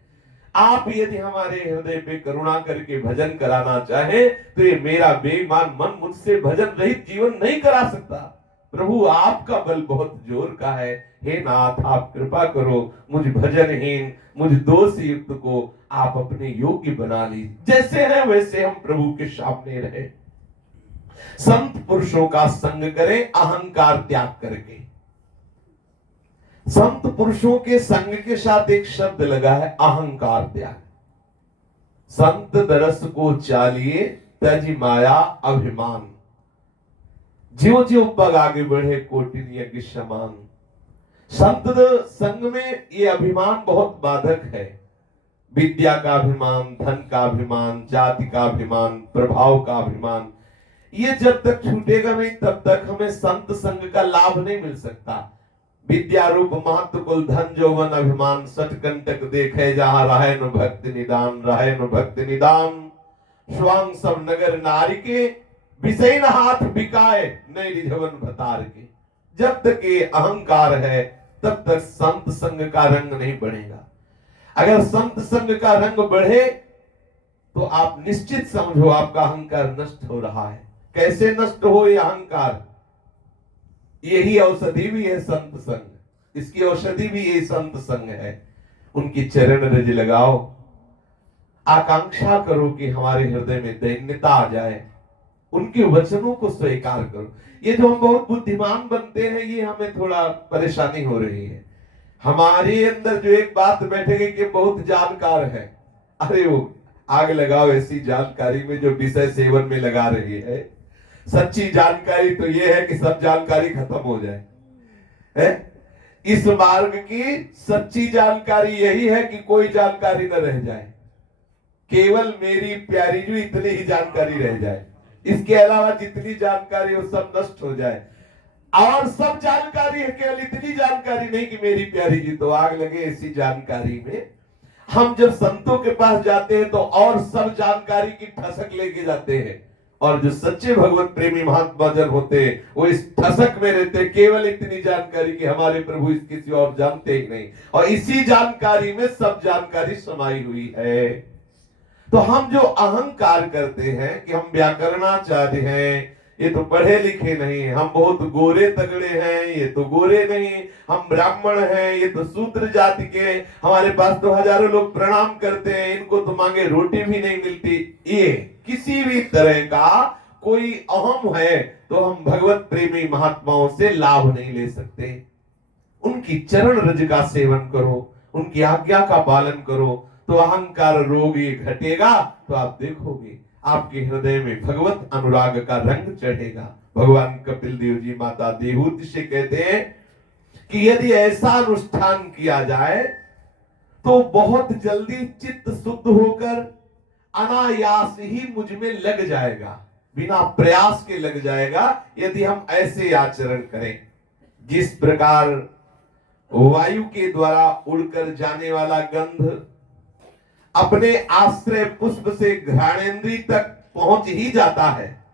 आप यदि हमारे हृदय पे करुणा करके भजन कराना चाहे तो ये मेरा बेईमान मन मुझसे भजन रहित जीवन नहीं करा सकता। प्रभु आपका बल बहुत जोर का है। हे नाथ आप कृपा करो, मुझ भजनहीन, मुझ दोष युक्त को आप अपने योग्य बना लीजिए। जैसे है वैसे हम प्रभु के सामने रहे। संत पुरुषों का संग करें अहंकार त्याग करके। संत पुरुषों के संग के साथ एक शब्द लगा है अहंकार त्याग। संत दरस को चालिए तज माया अभिमान, ज्यो ज्यो पग आगे बढ़े कोटिन यज्ञ समान। संत संग में ये अभिमान बहुत बाधक है। विद्या का अभिमान, धन का अभिमान, जाति का अभिमान, प्रभाव का अभिमान, ये जब तक छूटेगा नहीं तब तक हमें संत संग का लाभ नहीं मिल सकता। विद्या रूप महत्व कुल धन जौवन अभिमान, सटकंटक देखे जहां रहे न भक्ति निदान, रहे न भक्ति निदान। स्वांग सब नगर नारी के विषय न हाथ बिकाए, नहीं रिझवन भतार के। जब तक ये अहंकार है तब तक संत संग का रंग नहीं बढ़ेगा। अगर संत संग का रंग बढ़े तो आप निश्चित समझो आपका अहंकार नष्ट हो रहा है। कैसे नष्ट हो ये अहंकार? यही औषधि भी है संत संग, इसकी औषधि भी ये संत संग है। उनकी चरण रज लगाओ, आकांक्षा करो कि हमारे हृदय में दैन्यता आ जाए, उनके वचनों को स्वीकार करो। ये जो हम बहुत बुद्धिमान बनते हैं, ये हमें थोड़ा परेशानी हो रही है। हमारे अंदर जो एक बात बैठे गई कि बहुत जानकार है, अरे वो आग लगाओ ऐसी जानकारी में जो विषय सेवन में लगा रही है। सच्ची जानकारी तो ये है कि सब जानकारी खत्म हो जाए है? इस मार्ग की सच्ची जानकारी यही है कि कोई जानकारी न रह जाए, केवल मेरी प्यारी जो इतनी ही जानकारी रह जाए, इसके अलावा जितनी जानकारी वो सब नष्ट हो जाए। और सब जानकारी है, केवल इतनी जानकारी नहीं कि मेरी प्यारी जी तो आग लगे ऐसी जानकारी में। हम जब संतों के पास जाते हैं तो और सब जानकारी की ठसक लेके जाते हैं, और जो सच्चे भगवत प्रेमी महात्मा जन होते हैं वो इस ठसक में रहते हैं, केवल इतनी जानकारी कि हमारे प्रभु इस किसी और जानते ही नहीं, और इसी जानकारी में सब जानकारी समाई हुई है। तो हम जो अहंकार करते हैं कि हम व्याकरणाचार्य हैं, ये तो पढ़े लिखे नहीं है, हम बहुत गोरे तगड़े हैं, ये तो गोरे नहीं, हम ब्राह्मण हैं, ये तो शूद्र जाति के, हमारे पास तो हजारों लोग प्रणाम करते हैं, इनको तो मांगे रोटी भी नहीं मिलती, ये किसी भी तरह का कोई अहम है तो हम भगवत प्रेमी महात्माओं से लाभ नहीं ले सकते। उनकी चरण रज का सेवन करो, उनकी आज्ञा का पालन करो, तो अहंकार रोग ये घटेगा, तो आप देखोगे आपके हृदय में भगवत अनुराग का रंग चढ़ेगा। भगवान कपिल देव जी माता देवहूति से कहते हैं कि यदि ऐसा अनुष्ठान किया जाए तो बहुत जल्दी चित्त शुद्ध होकर अनायास ही मुझ में लग जाएगा, बिना प्रयास के लग जाएगा, यदि हम ऐसे आचरण करें। जिस प्रकार वायु के द्वारा उड़कर जाने वाला गंध अपने आश्रय पुष्प से घ्राणेन्द्रिय तक पहुंच ही जाता है,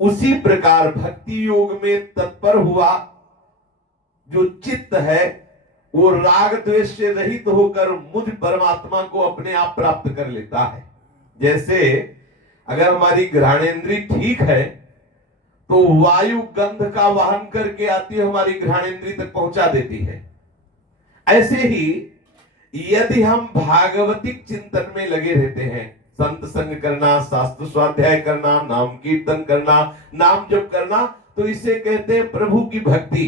उसी प्रकार भक्ति योग में तत्पर हुआ जो चित्त है वो राग द्वेष से रहित होकर मुझ परमात्मा को अपने आप प्राप्त कर लेता है। जैसे अगर हमारी घ्राणेन्द्रिय ठीक है तो वायु गंध का वाहन करके आती है, हमारी घ्राणेन्द्रिय तक पहुंचा देती है। ऐसे ही यदि हम भागवतिक चिंतन में लगे रहते हैं, संत संग करना, शास्त्र स्वाध्याय करना, नाम कीर्तन करना, नाम जप करना, तो इसे कहते हैं प्रभु की भक्ति।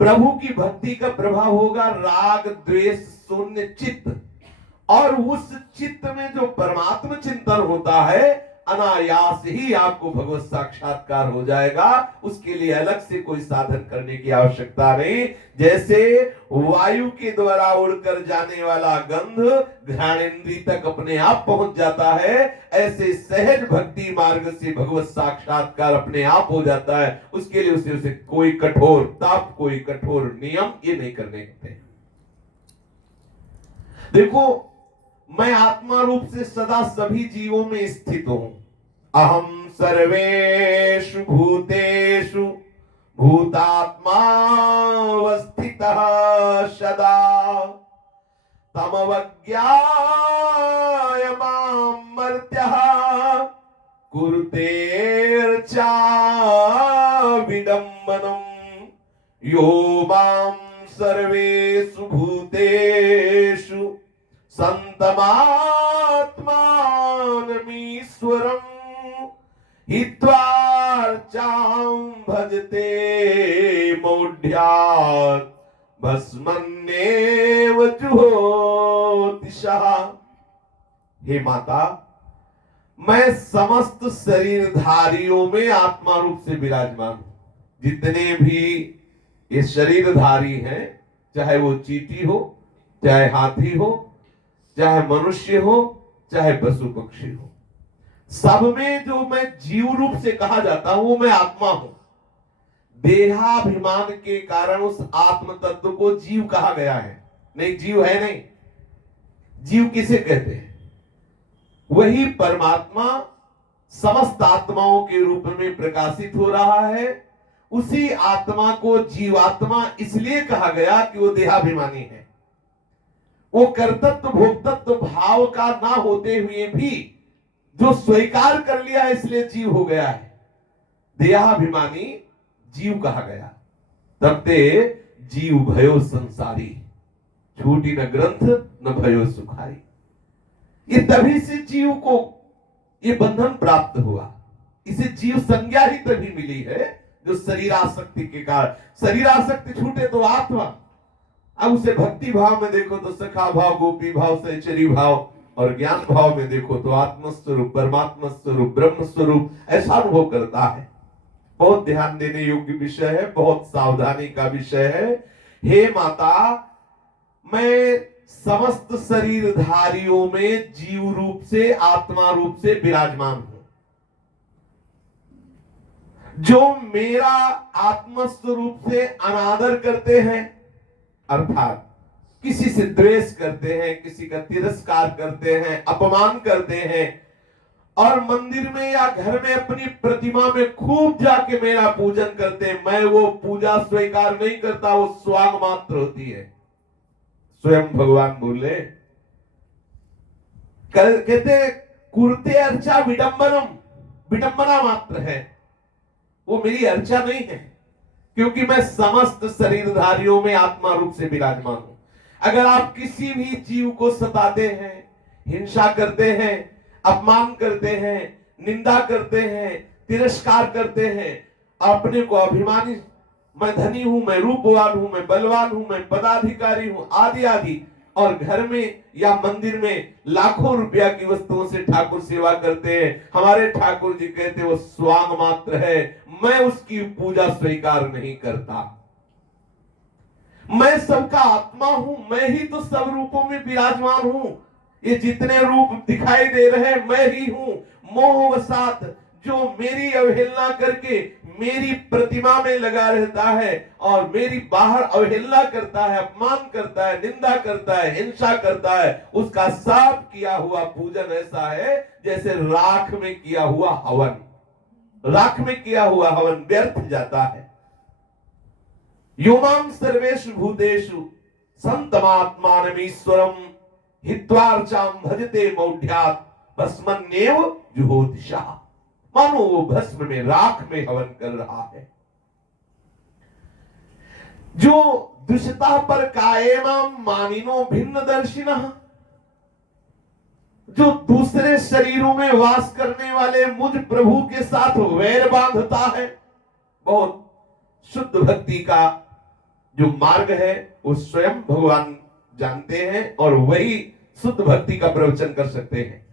प्रभु की भक्ति का प्रभाव होगा राग द्वेष शून्य चित्त, और उस चित्त में जो परमात्मा चिंतन होता है अनायास ही आपको भगवत साक्षात्कार हो जाएगा। उसके लिए अलग से कोई साधन करने की आवश्यकता नहीं। जैसे वायु के द्वारा उड़कर जाने वाला गंध घ्राणेन्द्रिय तक अपने आप पहुंच जाता है, ऐसे सहज भक्ति मार्ग से भगवत साक्षात्कार अपने आप हो जाता है। उसके लिए उसे कोई कठोर तप, कोई कठोर नियम ये नहीं करने होते। देखो, मैं आत्मा रूप से सदा सभी जीवों में स्थित हूं। अहम सर्वेषु भूतेषु भूतात्मा अवस्थितः सदा तमवज्ञाय मां मर्त्यः कुरुतेर्चा विडम्बनम् यो मां सर्वेषु भूतेषु संतमात्मानमीश्वरम् हित्वार्चां भजते मौढ्यात् भस्मन्नेव जुहोतिषः। हे माता, मैं समस्त शरीरधारियों में आत्मा रूप से विराजमान हूं। जितने भी ये शरीरधारी हैं, चाहे वो चींटी हो, चाहे हाथी हो, चाहे मनुष्य हो, चाहे पशु पक्षी हो, सब में जो मैं जीव रूप से कहा जाता हूं वो मैं आत्मा हूं। देहाभिमान के कारण उस आत्म तत्व को जीव कहा गया है। नहीं, जीव है नहीं। जीव किसे कहते हैं? वही परमात्मा समस्त आत्माओं के रूप में प्रकाशित हो रहा है। उसी आत्मा को जीवात्मा इसलिए कहा गया कि वो देहाभिमानी है। वो कर्तृत्व भोक्तृत्व भाव का ना होते हुए भी जो स्वीकार कर लिया है, इसलिए जीव हो गया है। देहाभिमानी जीव कहा गया। तब ते जीव भयो संसारी, छूटी न ग्रंथ न भयो सुखारी। ये तभी से जीव को ये बंधन प्राप्त हुआ। इसे जीव संज्ञा ही तभी मिली है जो शरीरासक्ति के कारण। शरीरासक्ति छूटे तो आत्मा। अब उसे भक्ति भाव में देखो तो सखा भाव, गोपी भाव, सहचरी भाव, और ज्ञान भाव में देखो तो आत्मस्वरूप, परमात्मा स्वरूप, ब्रह्म स्वरूप ऐसा अनुभव करता है। बहुत ध्यान देने योग्य विषय है, बहुत सावधानी का विषय है। हे माता, मैं समस्त शरीरधारियों में जीव रूप से, आत्मा रूप से विराजमान हूं। जो मेरा आत्मस्थ रूप से अनादर करते हैं, अर्थात किसी से द्वेष करते हैं, किसी का तिरस्कार करते हैं, अपमान करते हैं, और मंदिर में या घर में अपनी प्रतिमा में खूब जाके मेरा पूजन करते हैं, मैं वो पूजा स्वीकार नहीं करता, वो स्वांग मात्र होती है। स्वयं भगवान बोले, कहते कुर्ते अर्चा विडंबनम, विडंबना मात्र है, वो मेरी अर्चा नहीं है, क्योंकि मैं समस्त शरीरधारियों में आत्मा रूप से विराजमान हूं। अगर आप किसी भी जीव को सताते हैं, हिंसा करते हैं, अपमान करते हैं, निंदा करते हैं, तिरस्कार करते हैं, अपने को अभिमानी, मैं धनी हूं, मैं रूपवान हूं, मैं बलवान हूं, मैं पदाधिकारी हूं, आदि आदि, और घर में या मंदिर में लाखों रुपया की वस्तुओं से ठाकुर सेवा करते हैं, हमारे ठाकुर जी कहते हैं वो स्वांग मात्र है, मैं उसकी पूजा स्वीकार नहीं करता। मैं सबका आत्मा हूं, मैं ही तो सब रूपों में विराजमान हूं, ये जितने रूप दिखाई दे रहे हैं मैं ही हूं। मोहवसात जो मेरी अवहेलना करके मेरी प्रतिमा में लगा रहता है और मेरी बाहर अवहेलना करता है, अपमान करता है, निंदा करता है, हिंसा करता है, उसका साफ किया हुआ पूजन ऐसा है जैसे राख में किया हुआ हवन, राख में किया हुआ हवन व्यर्थ जाता है। योमां सर्वेषु भूतेषु संतमात्मानमीश्वरम हित्वार्चां भजते मौढ़्यात् भस्मन्येव जुहोतिषा। मानो वो भस्म में, राख में हवन कर रहा है। जो दुष्टता पर कायेमाम मानिनो भिन्न दर्शिनः, जो दूसरे शरीरों में वास करने वाले मुझ प्रभु के साथ वैर बांधता है, बहुत शुद्ध भक्ति का जो मार्ग है वो स्वयं भगवान जानते हैं और वही शुद्ध भक्ति का प्रवचन कर सकते हैं,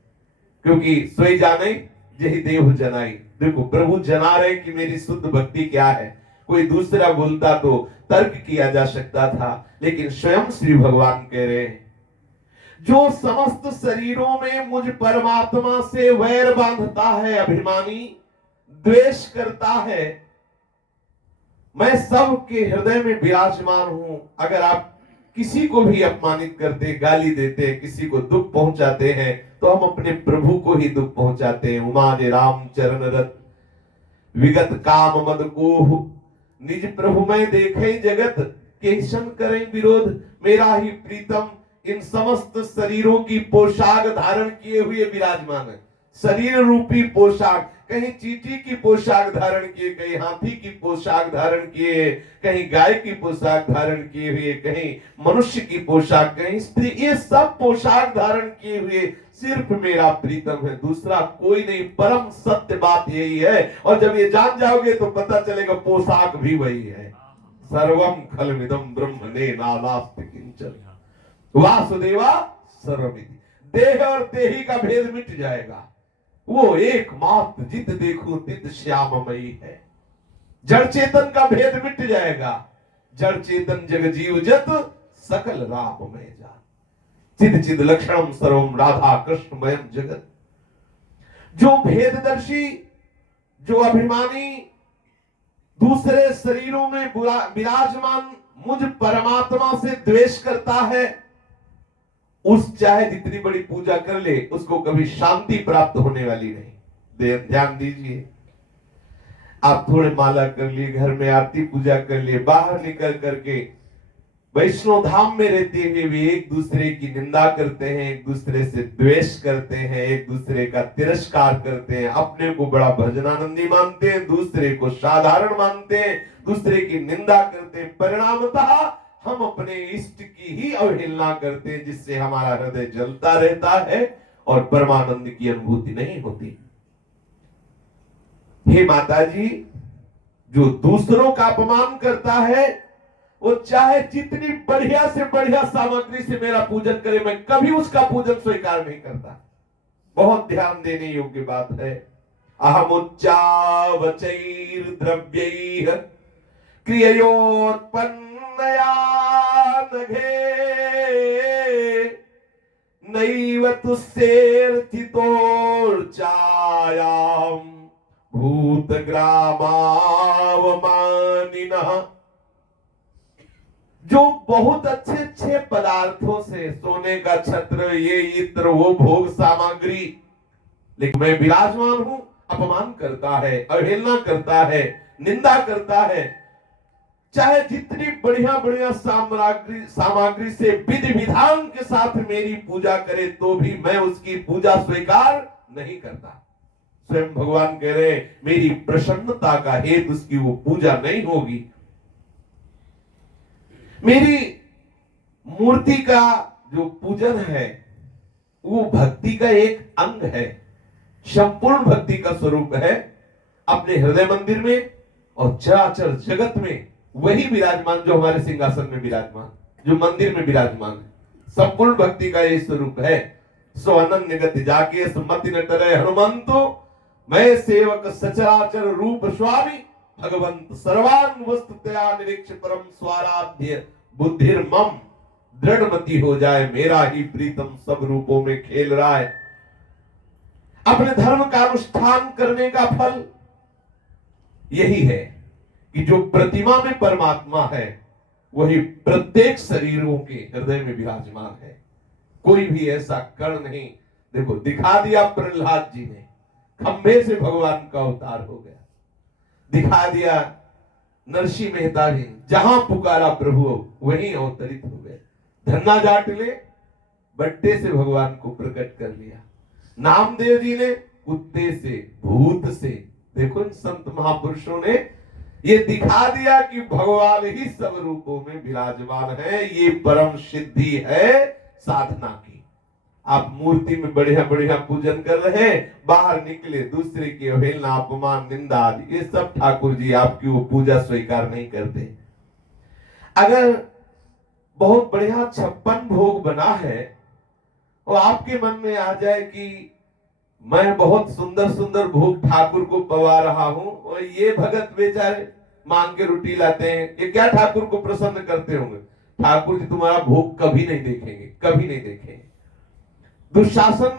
क्योंकि स्वयं जाने यही देव जनाई। देखो प्रभु जना रहे कि मेरी शुद्ध भक्ति क्या है, कोई दूसरा बोलता तो तर्क किया जा सकता था, लेकिन स्वयं श्री भगवान कह रहे हैं जो समस्त शरीरों में मुझ परमात्मा से वैर बांधता है, अभिमानी, द्वेष करता है, मैं सबके हृदय में विराजमान हूं। अगर आप किसी को भी अपमानित करते, गाली देते, किसी को दुख पहुंचाते हैं तो हम अपने प्रभु को ही दुख पहुंचाते हैं। उमा ने राम चरण रत विगत काम मद को, निज प्रभु में देखे जगत केशन करें विरोध, मेरा ही प्रीतम इन समस्त शरीरों की पोशाक धारण किए हुए विराजमान है। शरीर रूपी पोशाक, कहीं चींटी की पोशाक धारण किए, कहीं हाथी की पोशाक धारण किए, कहीं गाय की पोशाक धारण किए हुए, कहीं मनुष्य की पोशाक, कहीं स्त्री, ये सब पोशाक धारण किए हुए सिर्फ मेरा प्रीतम है, दूसरा कोई नहीं। परम सत्य बात यही है, और जब ये जान जाओगे तो पता चलेगा पोशाक भी वही है। सर्वम खलमिदं ब्रह्मणे नानास्ति किंचन वासुदेवा सर्वमिति। देह और देही का भेद मिट जाएगा, वो एकमात्र जित देखो तित श्याममयी है। जड़ चेतन का भेद मिट जाएगा, जड़ चेतन जग जीव जत सकल राममय जान, चिद चिद लक्षणम सर्वम राधा कृष्णमयम जगत। जो भेददर्शी, जो अभिमानी, दूसरे शरीरों में विराजमान मुझ परमात्मा से द्वेष करता है, उस चाहे जितनी बड़ी पूजा कर ले, उसको कभी शांति प्राप्त होने वाली नहीं। ध्यान दीजिए, आप थोड़े माला कर लिए, घर में आरती पूजा कर लिए, बाहर निकल करके वैष्णव धाम में रहते हुए भी एक दूसरे की निंदा करते हैं, एक दूसरे से द्वेष करते हैं, एक दूसरे का तिरस्कार करते हैं, अपने को बड़ा भजनानंदी मानते हैं, दूसरे को साधारण मानते हैं, दूसरे की निंदा करते हैं। परिणामतः हम अपने इष्ट की ही अवहेलना करते हैं, जिससे हमारा हृदय जलता रहता है और परमानंद की अनुभूति नहीं होती। हे माता जी, जो दूसरों का अपमान करता है वो चाहे जितनी बढ़िया से बढ़िया सामग्री से मेरा पूजन करे, मैं कभी उसका पूजन स्वीकार नहीं करता। बहुत ध्यान देने योग्य बात है। अहमुच्चावचैर द्रव्यैः क्रिययोत्पन्नया नघे नैव तुस्येर्थितोर्चायां भूतोर्जायते ग्रामावमानिनः, जो बहुत अच्छे अच्छे पदार्थों से, सोने का छत्र, ये इत्र, वो भोग सामग्री, लेकिन मैं विराजमान हूं, अपमान करता है, अवहेलना करता है, निंदा करता है। चाहे जितनी बढ़िया बढ़िया सामग्री से विधि विधान के साथ मेरी पूजा करे तो भी मैं उसकी पूजा स्वीकार नहीं करता। स्वयं भगवान कह रहे मेरी प्रसन्नता का हेतु उसकी वो पूजा नहीं होगी। मेरी मूर्ति का जो पूजन है वो भक्ति का एक अंग है, संपूर्ण भक्ति का स्वरूप है। अपने हृदय मंदिर में और चराचर जगत में वही विराजमान जो हमारे सिंहासन में विराजमान, जो मंदिर में विराजमान है, संपूर्ण भक्ति का ये स्वरूप है। सो अनन्य गति जाके मति न डरे हनुमंतो, मैं सेवक सचराचर रूप स्वामी, भगवंत सर्वान वस्तुतया निरीक्ष परम स्वाराध्य बुद्धिर मम, दृढ़मति हो जाए मेरा ही प्रीतम सब रूपों में खेल रहा है। अपने धर्म का अनुष्ठान करने का फल यही है कि जो प्रतिमा में परमात्मा है वही प्रत्येक शरीरों के हृदय में विराजमान है। कोई भी ऐसा कण नहीं। देखो दिखा दिया प्रहलाद जी ने, खंभे से भगवान का अवतार हो गया। दिखा दिया नरसिंह मेहता जी, जहां पुकारा प्रभु वहीं अवतरित हो गए। धन्ना जाटले बट्टे से भगवान को प्रकट कर लिया। नामदेव जी ने कुत्ते से, भूत से, देखो इन संत महापुरुषों ने ये दिखा दिया कि भगवान ही सब रूपों में विराजमान है। ये परम सिद्धि है साधना की। आप मूर्ति में बढ़िया बढ़िया पूजन कर रहे हैं, बाहर निकले दूसरे की अवहेलना, अपमान, निंदा आदि, ये सब ठाकुर जी आपकी वो पूजा स्वीकार नहीं करते। अगर बहुत बढ़िया 56 भोग बना है और आपके मन में आ जाए कि मैं बहुत सुंदर सुंदर भोग ठाकुर को पवा रहा हूं और ये भगत बेचारे मांग के रोटी लाते हैं, ये क्या ठाकुर को प्रसन्न करते होंगे? ठाकुर जी तुम्हारा भोग कभी नहीं देखेंगे, कभी नहीं देखेंगे। दुशासन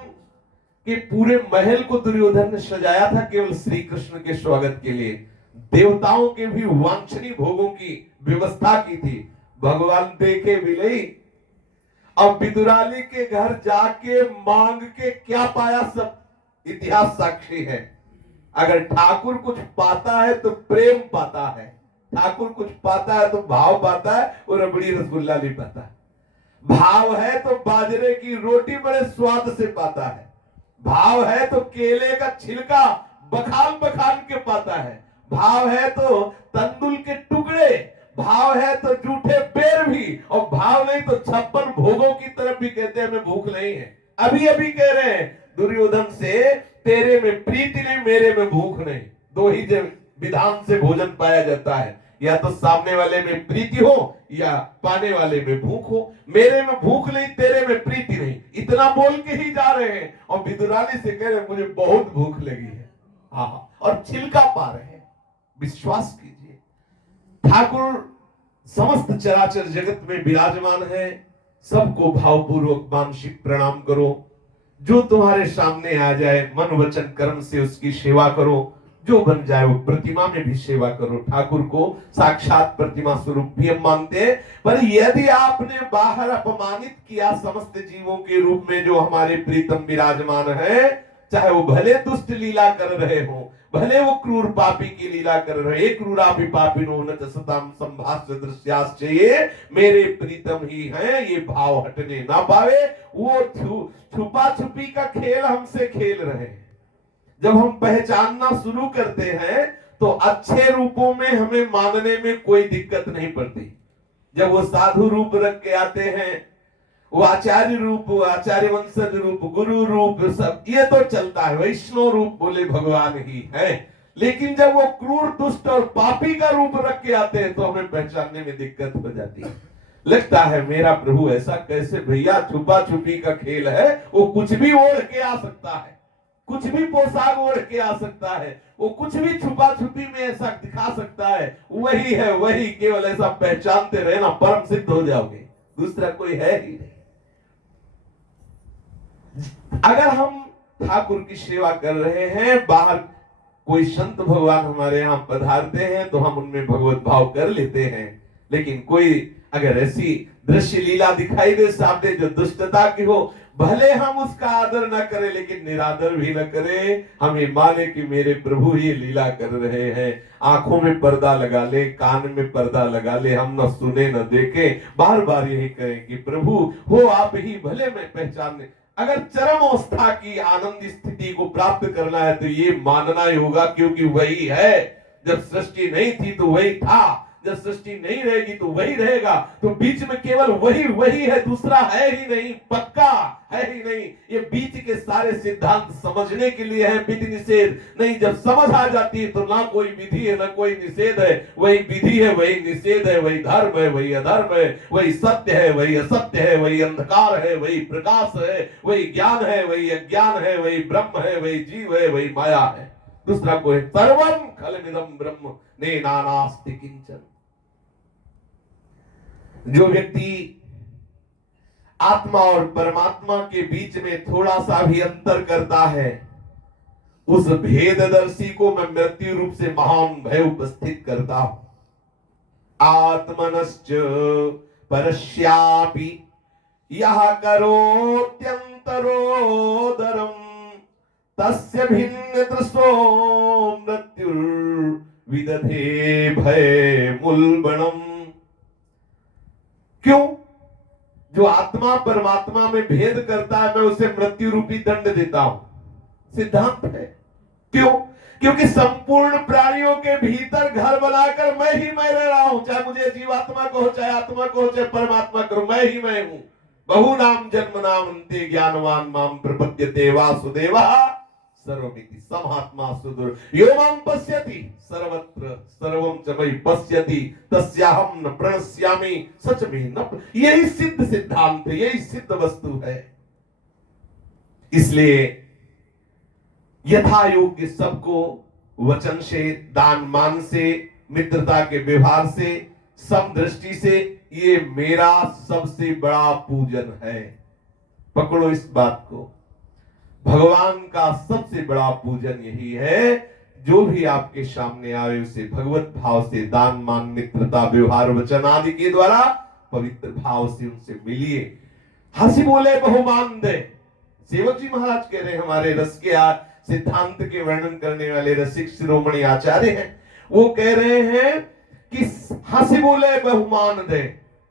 के पूरे महल को दुर्योधन ने सजाया था केवल श्री कृष्ण के स्वागत के लिए। देवताओं के भी वांछनीय भोगों की व्यवस्था की थी। भगवान देखे भी नहीं। अब विदुराली के घर जाके मांग के क्या पाया, सब इतिहास साक्षी है। अगर ठाकुर कुछ पाता है तो प्रेम पाता है, ठाकुर कुछ पाता है तो भाव पाता है, और रबड़ी रसगुल्ला भी पाता है। भाव है तो बाजरे की रोटी बड़े स्वाद से पाता है, भाव है तो केले का छिलका बखान बखान के पाता है, भाव है तो तंदुल के टुकड़े, भाव है तो जूठे बेर भी, और भाव नहीं तो 56 भोगों की तरफ भी कहते हैं हमें भूख नहीं है। अभी अभी कह रहे हैं दुर्योधन से, तेरे में प्रीति नहीं, मेरे में भूख नहीं। दो ही विधान से भोजन पाया जाता है, या तो सामने वाले में प्रीति हो या पाने वाले में भूख हो। मेरे में भूख नहीं, तेरे में प्रीति नहीं, इतना बोल के ही जा रहे हैं और विदुराली से कह रहे हैं मुझे बहुत भूख लगी है। हाँ, और छिलका पा रहे हैं। विश्वास कीजिए ठाकुर समस्त चराचर जगत में विराजमान है। सबको भावपूर्वक मानसिक प्रणाम करो। जो तुम्हारे सामने आ जाए मन वचन कर्म से उसकी सेवा करो। जो बन जाए वो प्रतिमा में भी सेवा करो। ठाकुर को साक्षात प्रतिमा स्वरूप भी हम मानते हैं, पर यदि आपने बाहर अपमानित किया समस्त जीवों के रूप में जो हमारे प्रीतम विराजमान है, चाहे वो भले दुष्ट लीला कर रहे हो, भले वो क्रूर पापी की लीला कर रहे, क्रूरापि पापिनो न सताम संभाष्य दृश्याश्च, ये मेरे प्रीतम ही हैं, ये भाव हटने ना पावे। वो छुपा छुपी का खेल हमसे खेल रहे हैं। जब हम पहचानना शुरू करते हैं तो अच्छे रूपों में हमें मानने में कोई दिक्कत नहीं पड़ती। जब वो साधु रूप रख के आते हैं, वो आचार्य रूप, आचार्य वंशज रूप, गुरु रूप, सब ये तो चलता है। वैष्णव रूप बोले भगवान ही है। लेकिन जब वो क्रूर दुष्ट और पापी का रूप रख के आते हैं तो हमें पहचानने में दिक्कत हो जाती है। लगता है मेरा प्रभु ऐसा कैसे? भैया छुपा छुपी का खेल है। वो कुछ भी ओढ़ के आ सकता है, कुछ भी पोशाक ओढ़ के आ सकता है, वो कुछ भी छुपा छुपी में ऐसा दिखा सकता है। वही है वही, केवल ऐसा पहचानते रहे ना, परम सिद्ध हो जाओगे। दूसरा कोई है ही नहीं। अगर हम ठाकुर की सेवा कर रहे हैं, बाहर कोई संत भगवान हमारे यहाँ पधारते हैं तो हम उनमें भगवत भाव कर लेते हैं, लेकिन कोई अगर ऐसी दृश्य लीला दिखाई दे सामने जो दुष्टता की हो, भले हम उसका आदर न करें लेकिन निरादर भी न करें, हम ये माने कि मेरे प्रभु ये लीला कर रहे हैं। आंखों में पर्दा लगा ले, कान में पर्दा लगा ले, हम न सुने न देखे, बार बार यही करें कि प्रभु हो आप ही, भले मैं पहचानने। अगर चरम अवस्था की आनंद स्थिति को प्राप्त करना है तो ये मानना ही होगा, क्योंकि वही है। जब सृष्टि नहीं थी तो वही था, जब सृष्टि नहीं रहेगी तो वही रहेगा। तो बीच में केवल वही वही है, दूसरा है ही नहीं, पक्का है ही नहीं। ये बीच के सारे सिद्धांत समझने के लिए है, विधि निषेध नहीं। जब समझ आ जाती है तो ना कोई विधि है ना कोई निषेध है, वही विधि है वही निषेध है, वही धर्म है वही अधर्म है, वही सत्य है वही असत्य है, वही अंधकार है वही प्रकाश है, वही ज्ञान है वही अज्ञान है, वही ब्रह्म है वही जीव है वही माया है, दूसरा कोई। सर्वम खलमिदं ब्रह्म नेनानास्ति किंचन। जो व्यक्ति आत्मा और परमात्मा के बीच में थोड़ा सा भी अंतर करता है, उस भेददर्शी को मैं मृत्यु रूप से महान भय उपस्थित करता हूं। आत्मनश्च परस्यापि यह करोत्यंतरोदरम तस्य भिन्न दृशो मृत्युर्विदधे भय मूलबणम। क्यों? जो आत्मा परमात्मा में भेद करता है मैं उसे मृत्यु रूपी दंड देता हूं, सिद्धांत है। क्यों? क्योंकि संपूर्ण प्राणियों के भीतर घर बनाकर मैं ही मैं रह रहा हूं, चाहे मुझे जीवात्मा को हो, चाहे आत्मा को हो, चाहे परमात्मा को, मैं ही मैं हूं। बहुनाम जन्म नाम अंते ज्ञानवान माम प्रपद्यते वासुदेवः सर्वमिति समात्मा सुदूर यो मां पश्यति सर्वत्र सर्वं च मयि पश्यति तस्याहं न प्रणश्यामि सच में न। यही सिद्ध सिद्धांत है, यही सिद्ध वस्तु है। इसलिए यथा योग्य सबको वचन से, दान मान से, मित्रता के व्यवहार से, समदृष्टि से, ये मेरा सबसे बड़ा पूजन है। पकड़ो इस बात को, भगवान का सबसे बड़ा पूजन यही है। जो भी आपके सामने आए उसे भगवत भाव से, दान मान, मित्रता, व्यवहार, वचन आदि के द्वारा पवित्र भाव से उनसे मिलिए। हंसी बोले बहुमान दे। सेवक जी महाराज कह रहे हैं, हमारे रस के सिद्धांत के वर्णन करने वाले रसिक शिरोमणि आचार्य हैं, वो कह रहे हैं कि हंसी बोले बहुमान दे।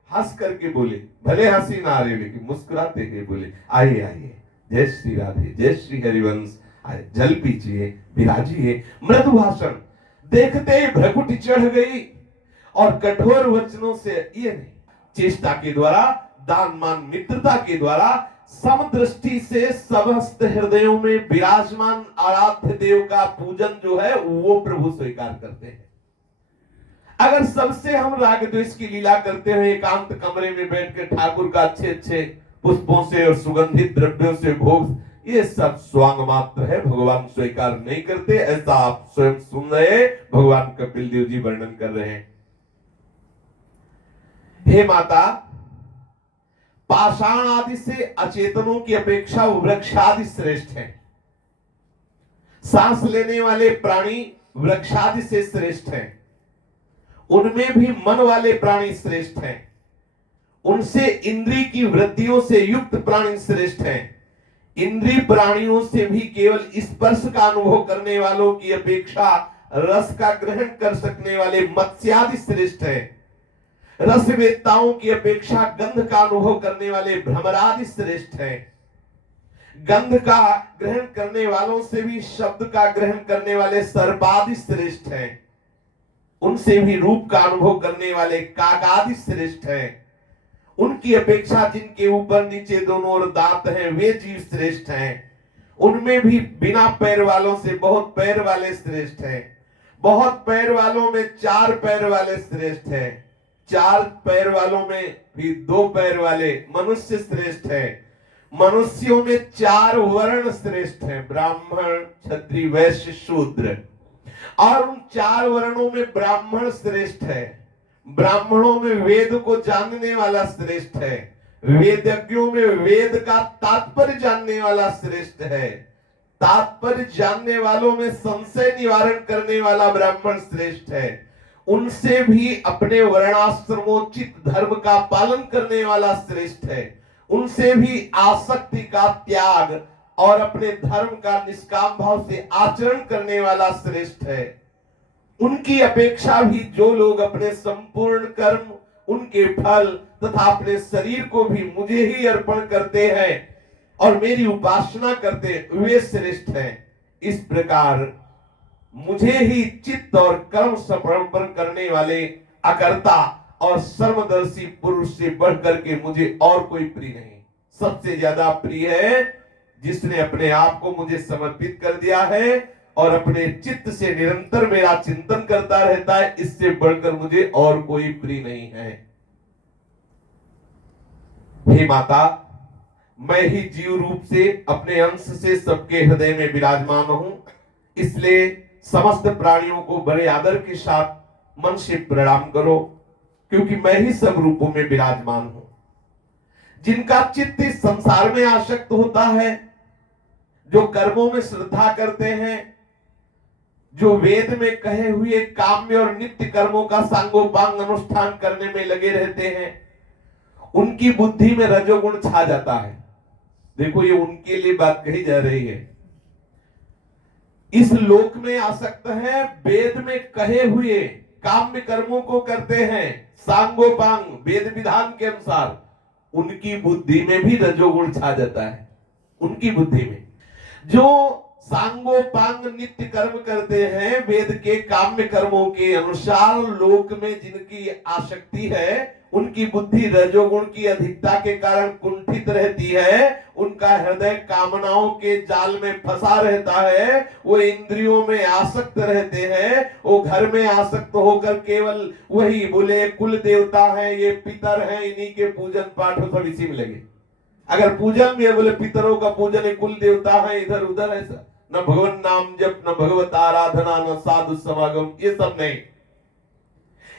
हंस करके बोले, भले हंसी ना आ रही लेकिन मुस्कुराते हुए बोले, आइए आइए, जय श्री राधे, जय श्री हरिवंश, जल पीजिए, विराजिए। मृदु भाषण देखते ही भ्रकुटी चढ़ गई और कठोर वचनों से ये नहीं, चेष्टा के द्वारा, दान मान, मित्रता के द्वारा, समदृष्टि से समस्त हृदयों में विराजमान आराध्य देव का पूजन जो है वो प्रभु स्वीकार करते हैं। अगर सबसे हम राग द्वेष की लीला करते हुए एकांत कमरे में बैठकर ठाकुर का अच्छे अच्छे पुष्पों से और सुगंधित द्रव्यों से भोग, ये सब स्वांग मात्र है, भगवान स्वीकार नहीं करते। ऐसा आप स्वयं सुन रहे, भगवान कपिल देव जी वर्णन कर रहे हैं। हे माता, पाषाण आदि से अचेतनों की अपेक्षा वृक्ष आदि श्रेष्ठ है। सांस लेने वाले प्राणी वृक्ष आदि से श्रेष्ठ हैं। उनमें भी मन वाले प्राणी श्रेष्ठ हैं। उनसे इंद्रिय की वृत्तियों से युक्त प्राणी श्रेष्ठ हैं। इंद्रिय प्राणियों से भी केवल स्पर्श का अनुभव करने वालों की अपेक्षा रस का ग्रहण कर सकने वाले मत्स्यादि श्रेष्ठ हैं। रसवेत्ताओं की अपेक्षा गंध का अनुभव करने वाले भ्रमरादि श्रेष्ठ हैं। गंध का ग्रहण करने वालों से भी शब्द का ग्रहण करने वाले सर्पादि श्रेष्ठ हैं। उनसे भी रूप का अनुभव करने वाले काकादि श्रेष्ठ हैं। उनकी अपेक्षा जिनके ऊपर नीचे दोनों ओर दांत हैं वे जीव श्रेष्ठ हैं। उनमें भी बिना पैर वालों से बहुत पैर वाले श्रेष्ठ हैं। बहुत पैर वालों में चार पैर वाले श्रेष्ठ हैं। चार पैर वालों में भी दो पैर वाले मनुष्य श्रेष्ठ हैं। मनुष्यों में चार वर्ण श्रेष्ठ हैं, ब्राह्मण, क्षत्रिय, वैश्य, शूद्र। और उन चार वर्णों में ब्राह्मण श्रेष्ठ है। ब्राह्मणों में वेद को जानने वाला श्रेष्ठ है। वेदज्ञों में वेद का तात्पर्य जानने वाला श्रेष्ठ है। तात्पर्य जानने वालों में संशय निवारण करने वाला ब्राह्मण श्रेष्ठ है, उनसे भी अपने वर्णाश्रमोचित धर्म का पालन करने वाला श्रेष्ठ है, उनसे भी आसक्ति का त्याग और अपने धर्म का निष्काम भाव से आचरण करने वाला श्रेष्ठ है। उनकी अपेक्षा भी जो लोग अपने संपूर्ण कर्म, उनके फल तथा अपने शरीर को भी मुझे ही अर्पण करते हैं और मेरी उपासना करते, वे श्रेष्ठ हैं। इस प्रकार मुझे ही चित्त और कर्म समर्पण करने वाले अकर्ता और सर्वदर्शी पुरुष से बढ़कर के मुझे और कोई प्रिय नहीं। सबसे ज्यादा प्रिय है जिसने अपने आप को मुझे समर्पित कर दिया है और अपने चित्त से निरंतर मेरा चिंतन करता रहता है, इससे बढ़कर मुझे और कोई प्रिय नहीं है। हे माता, मैं ही जीव रूप से अपने अंश से सबके हृदय में विराजमान हूं, इसलिए समस्त प्राणियों को बड़े आदर के साथ मन से प्रणाम करो, क्योंकि मैं ही सब रूपों में विराजमान हूं। जिनका चित्त इस संसार में आसक्त होता है, जो कर्मों में श्रद्धा करते हैं, जो वेद में कहे हुए काम्य और नित्य कर्मों का सांगोपांग अनुष्ठान करने में लगे रहते हैं, उनकी बुद्धि में रजोगुण छा जाता है। देखो, ये उनके लिए बात कही जा रही है। इस लोक में आसक्त है, वेद में कहे हुए काम्य कर्मों को करते हैं सांगोपांग वेद विधान के अनुसार, उनकी बुद्धि में भी रजोगुण छा जाता है। उनकी बुद्धि में जो सांगोपांग नित्य कर्म करते हैं, वेद के काम्य कर्मों के अनुसार लोक में जिनकी आसक्ति है, उनकी बुद्धि रजोगुण की अधिकता के कारण कुंठित रहती है, उनका हृदय कामनाओं के जाल में फंसा रहता है, वो इंद्रियों में आसक्त रहते हैं, वो घर में आसक्त होकर केवल वही बोले कुल देवता है, ये पितर है, इन्हीं के पूजन पाठ सब इसी में लगे। अगर पूजन भी है, बोले पितरों का पूजन है, कुल देवता है, इधर उधर ऐसा, न भगवान नाम जप, न भगवत आराधना, न साधु समागम, ये सब नहीं।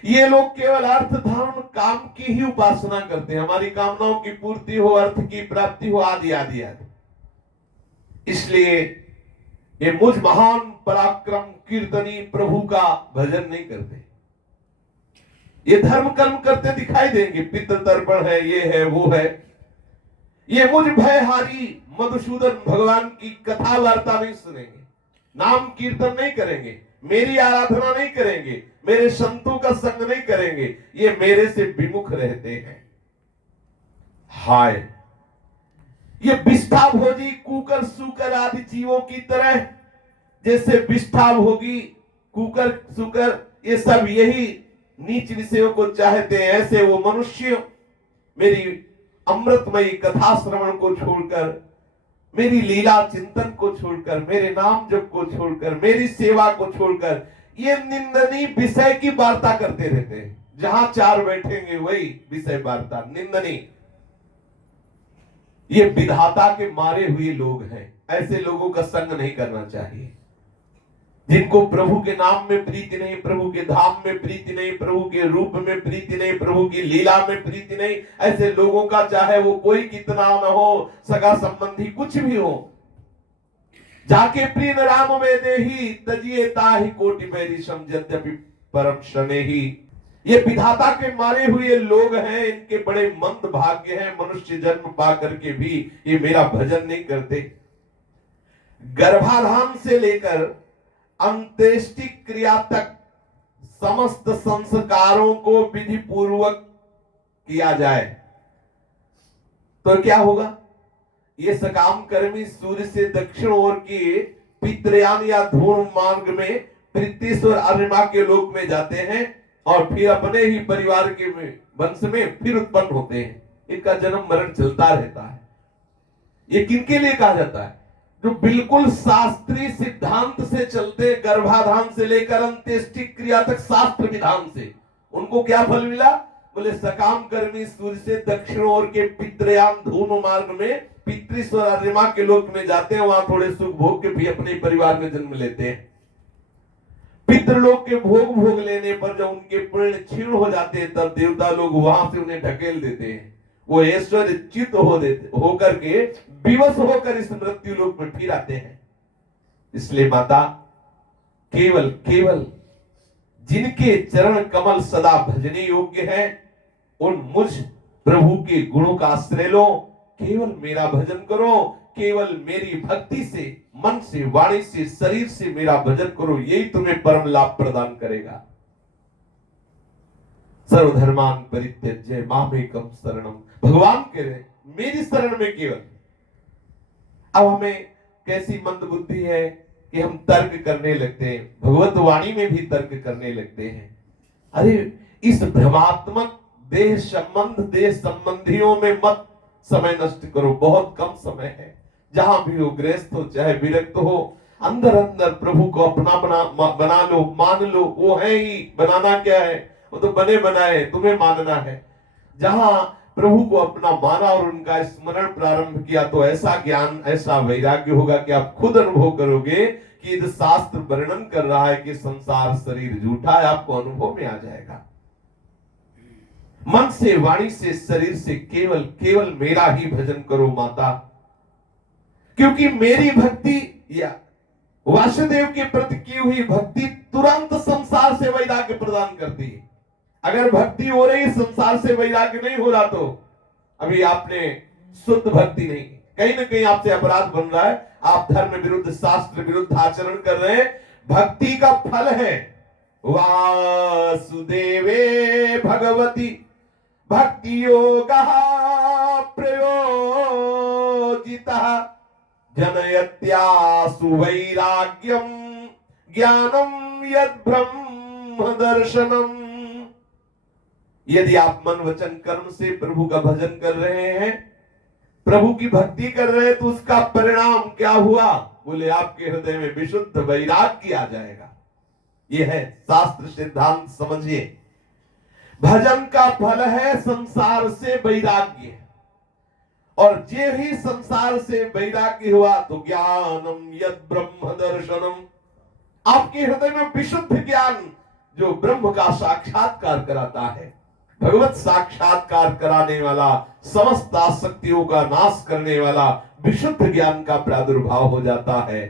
ये लोग केवल अर्थ धर्म काम की ही उपासना करते हैं, हमारी कामनाओं की पूर्ति हो, अर्थ की प्राप्ति हो, आदि आदि आदि। इसलिए ये मुझ महान पराक्रम कीर्तनी प्रभु का भजन नहीं करते। ये धर्म कर्म करते दिखाई देंगे, पितृ तर्पण है, ये है, वो है। ये मुझ भयहारी मधुसूदन भगवान की कथा वार्ता नहीं सुनेंगे, नाम कीर्तन नहीं करेंगे, मेरी आराधना नहीं करेंगे, मेरे संतों का संग नहीं करेंगे, ये मेरे से विमुख रहते हैं। हाय, ये विष्ठा भोजी कुकर सूकर आदि जीवों की तरह, जैसे विष्ठा भोगी कुकर सूकर ये सब यही नीच विषयों को चाहते हैं, ऐसे वो मनुष्य मेरी अमृतमयी कथा श्रवण को छोड़कर, मेरी लीला चिंतन को छोड़कर, मेरे नाम जप को छोड़कर, मेरी सेवा को छोड़कर ये निंदनीय विषय की वार्ता करते रहते हैं। जहां चार बैठेंगे वही विषय वार्ता, निंदनीय। ये विधाता के मारे हुए लोग हैं, ऐसे लोगों का संग नहीं करना चाहिए। जिनको प्रभु के नाम में प्रीति नहीं, प्रभु के धाम में प्रीति नहीं, प्रभु के रूप में प्रीति नहीं, प्रभु की लीला में प्रीति नहीं, ऐसे लोगों का चाहे वो कोई कितना न हो, सगा संबंधी कुछ भी हो, जाके प्रिय राम में देही तजिए ताहि कोटि बैरी समझत्यपि परम शनेही। ये विधाता के मारे हुए लोग हैं, इनके बड़े मंद भाग्य हैं, मनुष्य जन्म पा करके भी ये मेरा भजन नहीं करते। गर्भाधान से लेकर अंत्येष्टि क्रिया तक समस्त संस्कारों को विधि पूर्वक किया जाए तो क्या होगा? ये सकाम कर्मी सूर्य से दक्षिण ओर के पितृयान या धूम मार्ग में पृथ्वीश्वर अरिमा के लोक में जाते हैं और फिर अपने ही परिवार के वंश में फिर उत्पन्न होते हैं। इनका जन्म मरण चलता रहता है। ये किनके लिए कहा जाता है? जो बिल्कुल शास्त्रीय सिद्धांत से चलते, गर्भाधान से लेकर अंत्येष्टि क्रिया तक शास्त्र विधान से, उनको क्या फल मिला? बोले सकाम कर्मी सूर्य से दक्षिण ओर के पितृयान धूम मार्ग में पितृश्वर अरिमा के लोक में जाते हैं, वहां थोड़े सुख भोग के भी अपने परिवार में जन्म लेते हैं। पितृलोक के भोग भोग लेने पर जब उनके पुण्य क्षीण हो जाते हैं, तब देवता लोग वहां से उन्हें ढकेल देते हैं। वो ऐश्वर्य चित्त होकर के विवश होकर इस मृत्यु लोक में फिर आते हैं। इसलिए माता, केवल केवल जिनके चरण कमल सदा भजने योग्य है, उन मुझ प्रभु के गुणों का आश्रय लो, केवल मेरा भजन करो, केवल मेरी भक्ति से, मन से, वाणी से, शरीर से मेरा भजन करो, यही तुम्हें परम लाभ प्रदान करेगा। सर्वधर्मान परित्यज्य मामेकम शरणम, भगवान कह रहे मेरी शरण में केवल। अब हमें कैसी मंद बुद्धि है कि हम तर्क करने लगते हैं, भगवत वाणी में भी तर्क करने लगते हैं। अरे इस भ्रमात्मक देह संबंधियों में मत समय नष्ट करो, बहुत कम समय है। जहां भी हो, गृहस्थ हो चाहे विरक्त हो, अंदर अंदर प्रभु को अपना बना लो, मान लो। वो है ही, बनाना क्या है, वो तो बने बनाए, तुम्हें मानना है। जहां प्रभु को अपना माना और उनका स्मरण प्रारंभ किया, तो ऐसा ज्ञान, ऐसा वैराग्य होगा कि आप खुद अनुभव करोगे कि यदि शास्त्र वर्णन कर रहा है कि संसार शरीर झूठा है, आपको अनुभव में आ जाएगा। मन से, वाणी से, शरीर से केवल केवल मेरा ही भजन करो माता, क्योंकि मेरी भक्ति या वासुदेव के प्रति की हुई भक्ति तुरंत संसार से वैराग्य प्रदान करती है। अगर भक्ति हो रही, संसार से वैराग्य नहीं हो रहा, तो अभी आपने शुद्ध भक्ति नहीं, कहीं ना कहीं आपसे अपराध बन रहा है, आप धर्म विरुद्ध, शास्त्र विरुद्ध आचरण कर रहे हैं। भक्ति का फल है वासुदेवे भगवती भक्ति योगः प्रयोजितः जनयत्यासु वैराग्यम ज्ञानम यद ब्रह्म दर्शनम। यदि आप मन वचन कर्म से प्रभु का भजन कर रहे हैं, प्रभु की भक्ति कर रहे हैं, तो उसका परिणाम क्या हुआ? बोले आपके हृदय में विशुद्ध वैराग्य आ जाएगा। यह है शास्त्र सिद्धांत, समझिए। भजन का फल है संसार से वैराग्य, और जे ही संसार से वैराग्य हुआ तो ज्ञानम यद ब्रह्म दर्शनम, आपके हृदय में विशुद्ध ज्ञान जो ब्रह्म का साक्षात्कार कराता है, भगवत साक्षात्कार कराने वाला, समस्त आसक्तियों का नाश करने वाला विशुद्ध ज्ञान का प्रादुर्भाव हो जाता है।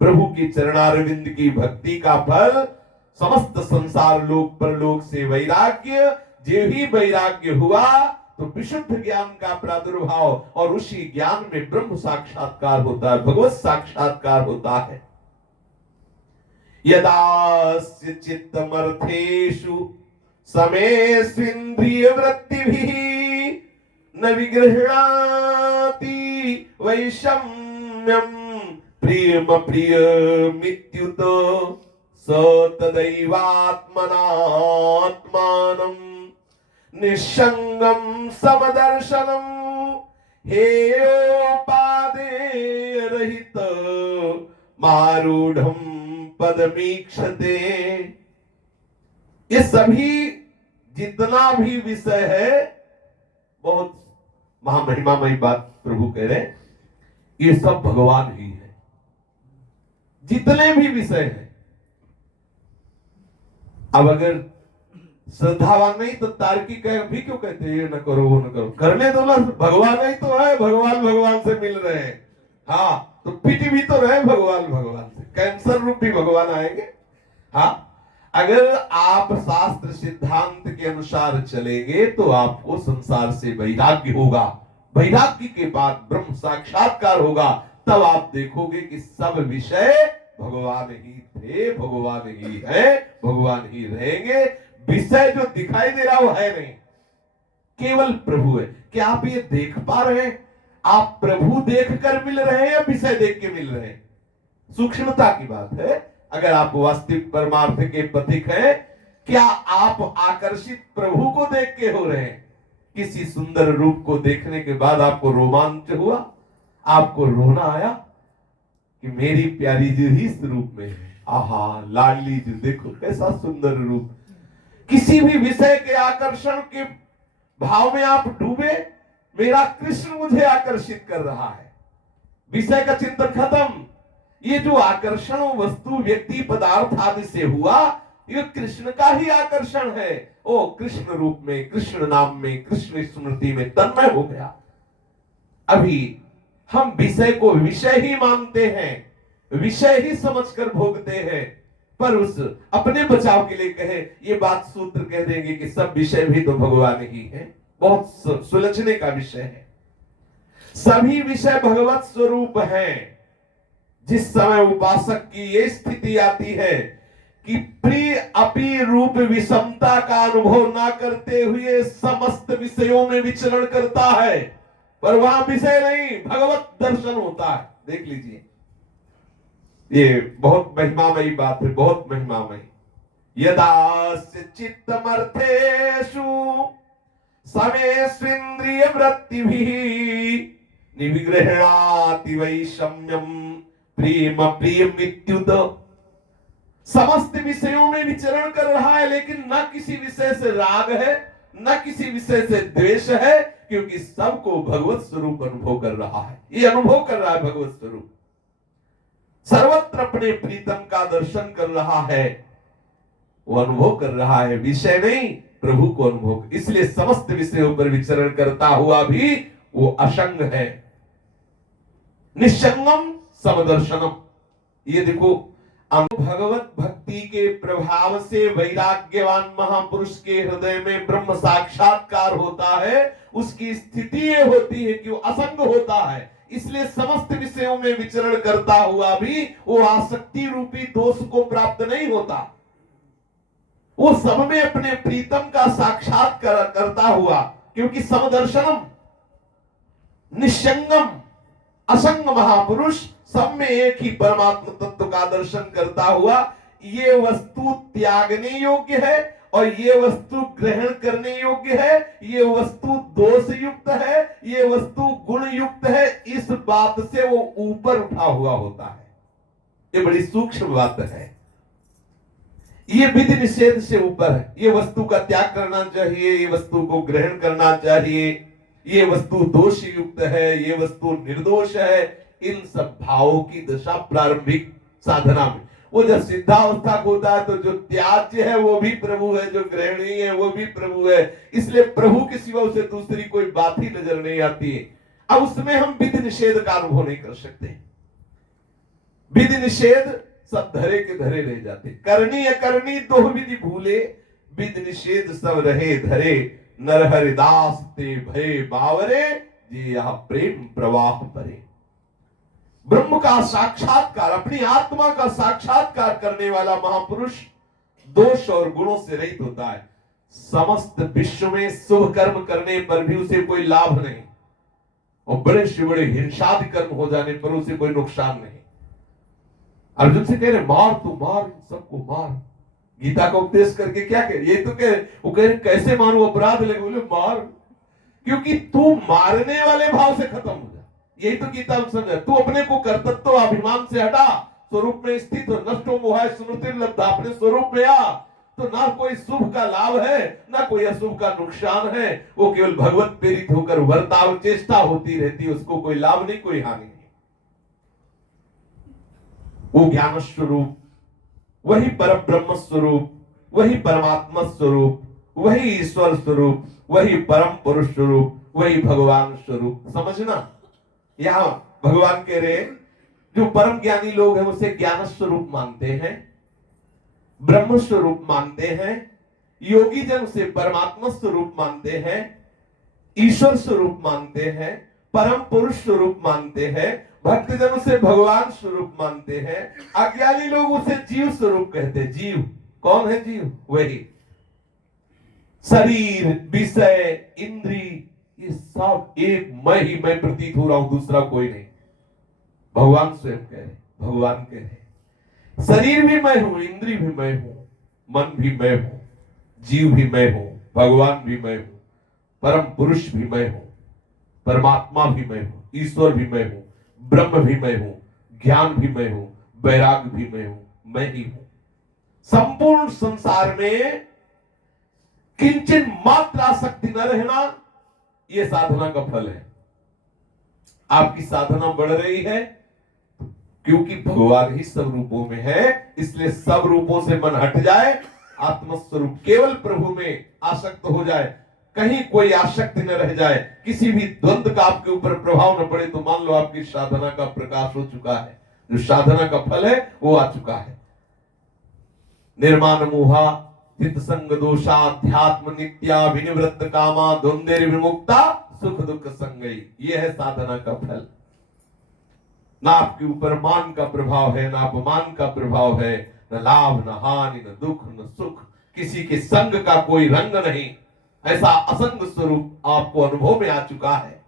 प्रभु की चरणारविंद की भक्ति का फल समस्त संसार लोक परलोक से वैराग्य, जो ही वैराग्य हुआ तो विशुद्ध ज्ञान का प्रादुर्भाव, और उसी ज्ञान में ब्रह्म साक्षात्कार होता है, भगवत साक्षात्कार होता है। यदास्य चित्तमर्थेषु समेस्विन्द्रिय वृत्तिभिः न विगृह्णाति वैषम्यम् प्रियम प्रियमित्युत स तदैवात्मनात्मानं निस्संगं समदर्शनं हेयोपादे रहित मारूढ़ं पदमीक्षते। ये सभी जितना भी विषय है, बहुत महामहिमामयी बात प्रभु कह रहे हैं, ये सब भगवान ही है। जितने भी विषय हैं, अब अगर श्रद्धावान नहीं तो तार्किक है, भी क्यों कहते हैं ये न करो वो न करो, करने दो ना, भगवान ही तो है, भगवान भगवान से मिल रहे हैं। हाँ, तो पिट भी तो रहे भगवान भगवान से, कैंसर रूप भी भगवान आएंगे। हाँ, अगर आप शास्त्र सिद्धांत के अनुसार चलेंगे तो आपको संसार से वैराग्य होगा, वैराग्य के बाद ब्रह्म साक्षात्कार होगा, तब आप देखोगे कि सब विषय भगवान ही थे, भगवान ही है, भगवान ही रहेंगे। विषय जो दिखाई दे रहा वो है नहीं, केवल प्रभु है। क्या आप ये देख पा रहे हैं? आप प्रभु देखकर मिल रहे हैं या विषय देख के मिल रहे हैं? सूक्ष्मता की बात है। अगर आप वास्तविक परमार्थ के पथिक हैं, क्या आप आकर्षित प्रभु को देख के हो रहे हैं? किसी सुंदर रूप को देखने के बाद आपको रोमांच हुआ, आपको रोना आया कि मेरी प्यारी जी ही इस रूप में है, आहा लाडली जी देखो कैसा सुंदर रूप। किसी भी विषय के आकर्षण के भाव में आप डूबे, मेरा कृष्ण मुझे आकर्षित कर रहा है, विषय का चिंतन खत्म। ये जो आकर्षण वस्तु व्यक्ति पदार्थ आदि से हुआ, ये कृष्ण का ही आकर्षण है। ओ कृष्ण रूप में, कृष्ण नाम में, कृष्ण स्मृति में तन्मय हो गया। अभी हम विषय को विषय ही मानते हैं, विषय ही समझकर भोगते हैं, पर उस अपने बचाव के लिए कहे ये बात सूत्र कह देंगे कि सब विषय भी तो भगवान ही है। बहुत सुलझने का विषय है। सभी विषय भगवत स्वरूप हैं। जिस समय उपासक की ये स्थिति आती है कि प्रिय अपी रूप विषमता का अनुभव ना करते हुए समस्त विषयों में विचरण करता है, पर वहां विषय नहीं, भगवत दर्शन होता है। देख लीजिए, ये बहुत महिमामयी बात है, बहुत महिमामयी। यदास्य चित्तमर्थेषु समेस्विन्द्रिय वृत्तिभिः निविगृह्णाति वैषम्यम प्रेम प्रियमित्युत। समस्त विषयों में विचरण कर रहा है, लेकिन न किसी विषय से राग है, न किसी विषय से द्वेष है, क्योंकि सबको भगवत स्वरूप अनुभव कर रहा है। ये अनुभव कर रहा है भगवत स्वरूप, सर्वत्र अपने प्रीतम का दर्शन कर रहा है, वो अनुभव कर रहा है, विषय नहीं, प्रभु को अनुभव। इसलिए समस्त विषयों पर विचरण करता हुआ भी वो अशंग है। निश्चंगम समदर्शनम। ये देखो, भगवत भक्ति के प्रभाव से वैराग्यवान महापुरुष के हृदय में ब्रह्म साक्षात्कार होता है। उसकी स्थिति ये होती है कि वो असंग होता है, इसलिए समस्त विषयों में विचरण करता हुआ भी वो आसक्ति रूपी दोष को प्राप्त नहीं होता। वो सब में अपने प्रीतम का साक्षात्कार करता हुआ, क्योंकि समदर्शनम, निश्चंगम, असंग महापुरुष सब में एक ही परमात्मा तत्व का दर्शन करता हुआ, ये वस्तु त्यागने योग्य है और ये वस्तु ग्रहण करने योग्य है, ये वस्तु दोष युक्त है, ये वस्तु गुण युक्त है, इस बात से वो ऊपर उठा हुआ होता है। ये बड़ी सूक्ष्म बात है। ये विधि निषेध से ऊपर है। ये वस्तु का त्याग करना चाहिए, ये वस्तु को ग्रहण करना चाहिए, ये वस्तु दोष युक्त है, ये वस्तु निर्दोष है। इन सब भावों की दशा प्रारंभिक साधना में, वो जब सिद्धावस्था को होता है तो जो त्याज्य है वो भी प्रभु है, जो ग्रहणीय है वो भी प्रभु है। इसलिए प्रभु के सिवा उसे दूसरी कोई बात ही नजर नहीं आती है। अब उसमें हम विधि निषेध का अनुभव नहीं कर सकते। विधि निषेध सब धरे के धरे रह जाते। करनी अकरनी दो विधि भूले, विधि निषेध सब रहे धरे। नर हरिदास ते भय बावरे, जी यह प्रेम प्रवाह परे। ब्रह्म का साक्षात्कार, अपनी आत्मा का साक्षात्कार करने वाला महापुरुष दोष और गुणों से रहित होता है। समस्त विश्व में शुभ कर्म करने पर भी उसे कोई लाभ नहीं, और बड़े से बड़े हिंसादि कर्म हो जाने पर उसे कोई नुकसान नहीं। अर्जुन से कह रहे मार, तू मार, सबको मार। गीता का उपदेश करके क्या कह रहे, ये तो वो कह रहे कैसे मारू, अपराध लगे, बोले मार, क्योंकि तू मारने वाले भाव से खत्म हो जा। यही तो गीता में समझा। तू अपने को कर्तृत्व अभिमान से हटा, स्वरूप में स्थित हो, नष्टो मोहाय स्मृतिर्लब्धा, अपने स्वरूप में आ, तो ना कोई शुभ का लाभ है ना कोई अशुभ का नुकसान है। वो केवल भगवत प्रेरित होकर वर्ताव चेष्टा होती रहती है, उसको कोई लाभ नहीं, कोई हानि नहीं। वो ज्ञान स्वरूप, वही पर ब्रह्म स्वरूप, वही परमात्मा स्वरूप, वही ईश्वर स्वरूप, वही परम पुरुष स्वरूप, वही भगवान स्वरूप। समझना, यहां भगवान कह रहे जो परम ज्ञानी लोग हैं उसे ज्ञान स्वरूप मानते हैं, ब्रह्म स्वरूप मानते हैं, योगी जन उसे परमात्मा स्वरूप मानते हैं, ईश्वर स्वरूप मानते हैं, परम पुरुष स्वरूप मानते हैं, भक्तजन उसे भगवान स्वरूप मानते हैं, अज्ञानी लोग उसे जीव स्वरूप कहते हैं। जीव कौन है? जीव वही शरीर, विषय, इंद्री, ये सब एक मैं प्रतीत हो रहा हूं, दूसरा कोई नहीं। भगवान स्वयं कह रहे, भगवान कह रहे शरीर भी मैं हूं, इंद्री भी मैं हूं, मन भी मैं हूं, जीव भी मैं हूं, भगवान भी मैं हूं, परम पुरुष भी मैं हूं, परमात्मा भी मैं हूं, ईश्वर भी मैं हूं, ब्रह्म भी मैं हूं, ज्ञान भी मैं हूं, वैराग भी मैं हूं, मैं ही हूं। संपूर्ण संसार में किंचन मात्र आसक्ति न रहना, यह साधना का फल है। आपकी साधना बढ़ रही है क्योंकि भगवान ही सब रूपों में है, इसलिए सब रूपों से मन हट जाए, आत्मस्वरूप केवल प्रभु में आसक्त हो जाए, कहीं कोई आसक्ति न रह जाए, किसी भी द्वंद्व का आपके ऊपर प्रभाव न पड़े, तो मान लो आपकी साधना का प्रकाश हो चुका है। जो साधना का फल है वो आ चुका है। निर्माण मोहा चित्त संग दोषा अध्यात्म नित्या विनिवृत्त कामा द्वंद्व विमुक्ता सुख दुख संगई। ये है साधना का फल। ना आपके ऊपर मान का प्रभाव है, ना अपमान का प्रभाव है, न लाभ न हानि न दुख न सुख, किसी के संग का कोई रंग नहीं। ऐसा असंग स्वरूप आपको अनुभव में आ चुका है।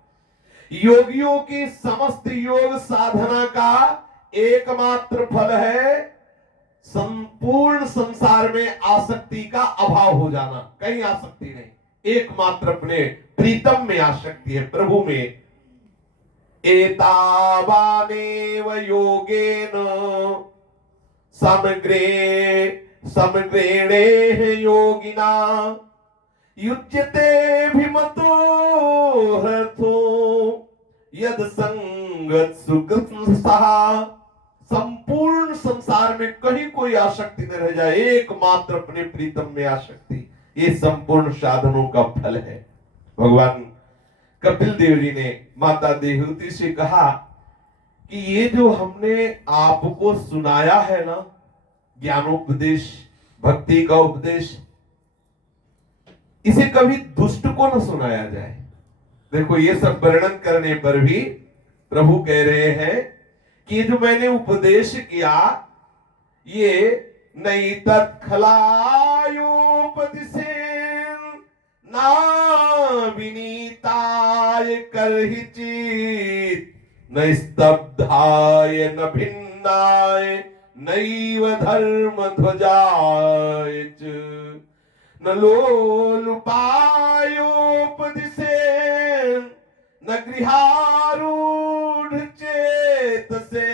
योगियों की समस्त योग साधना का एकमात्र फल है संपूर्ण संसार में आसक्ति का अभाव हो जाना। कहीं आसक्ति नहीं, एकमात्र अपने प्रीतम में आसक्ति है, प्रभु में। एतावानेव योगेन समग्रेणे योगिना युज्यते भिमतो हर्थो यद संगत सुकृत सहा। संपूर्ण संसार में कहीं कोई आसक्ति न रह जाए, एकमात्र अपने प्रीतम में आसक्ति। ये संपूर्ण साधनों का फल है। भगवान कपिल देव जी ने माता देवहूति से कहा कि ये जो हमने आपको सुनाया है ना, ज्ञानोपदेश भक्ति का उपदेश, इसे कभी दुष्ट को न सुनाया जाए। देखो ये सब वर्णन करने पर भी प्रभु कह रहे हैं कि जो मैंने उपदेश किया ये नई तत्खलायोपदिशेन ना विनीताय करहिचित न स्तब्धाय न भिन्नाय नैव धर्म ध्वजाय न लोलुपायोपदिशेन न गृहारूढ़ चेतसे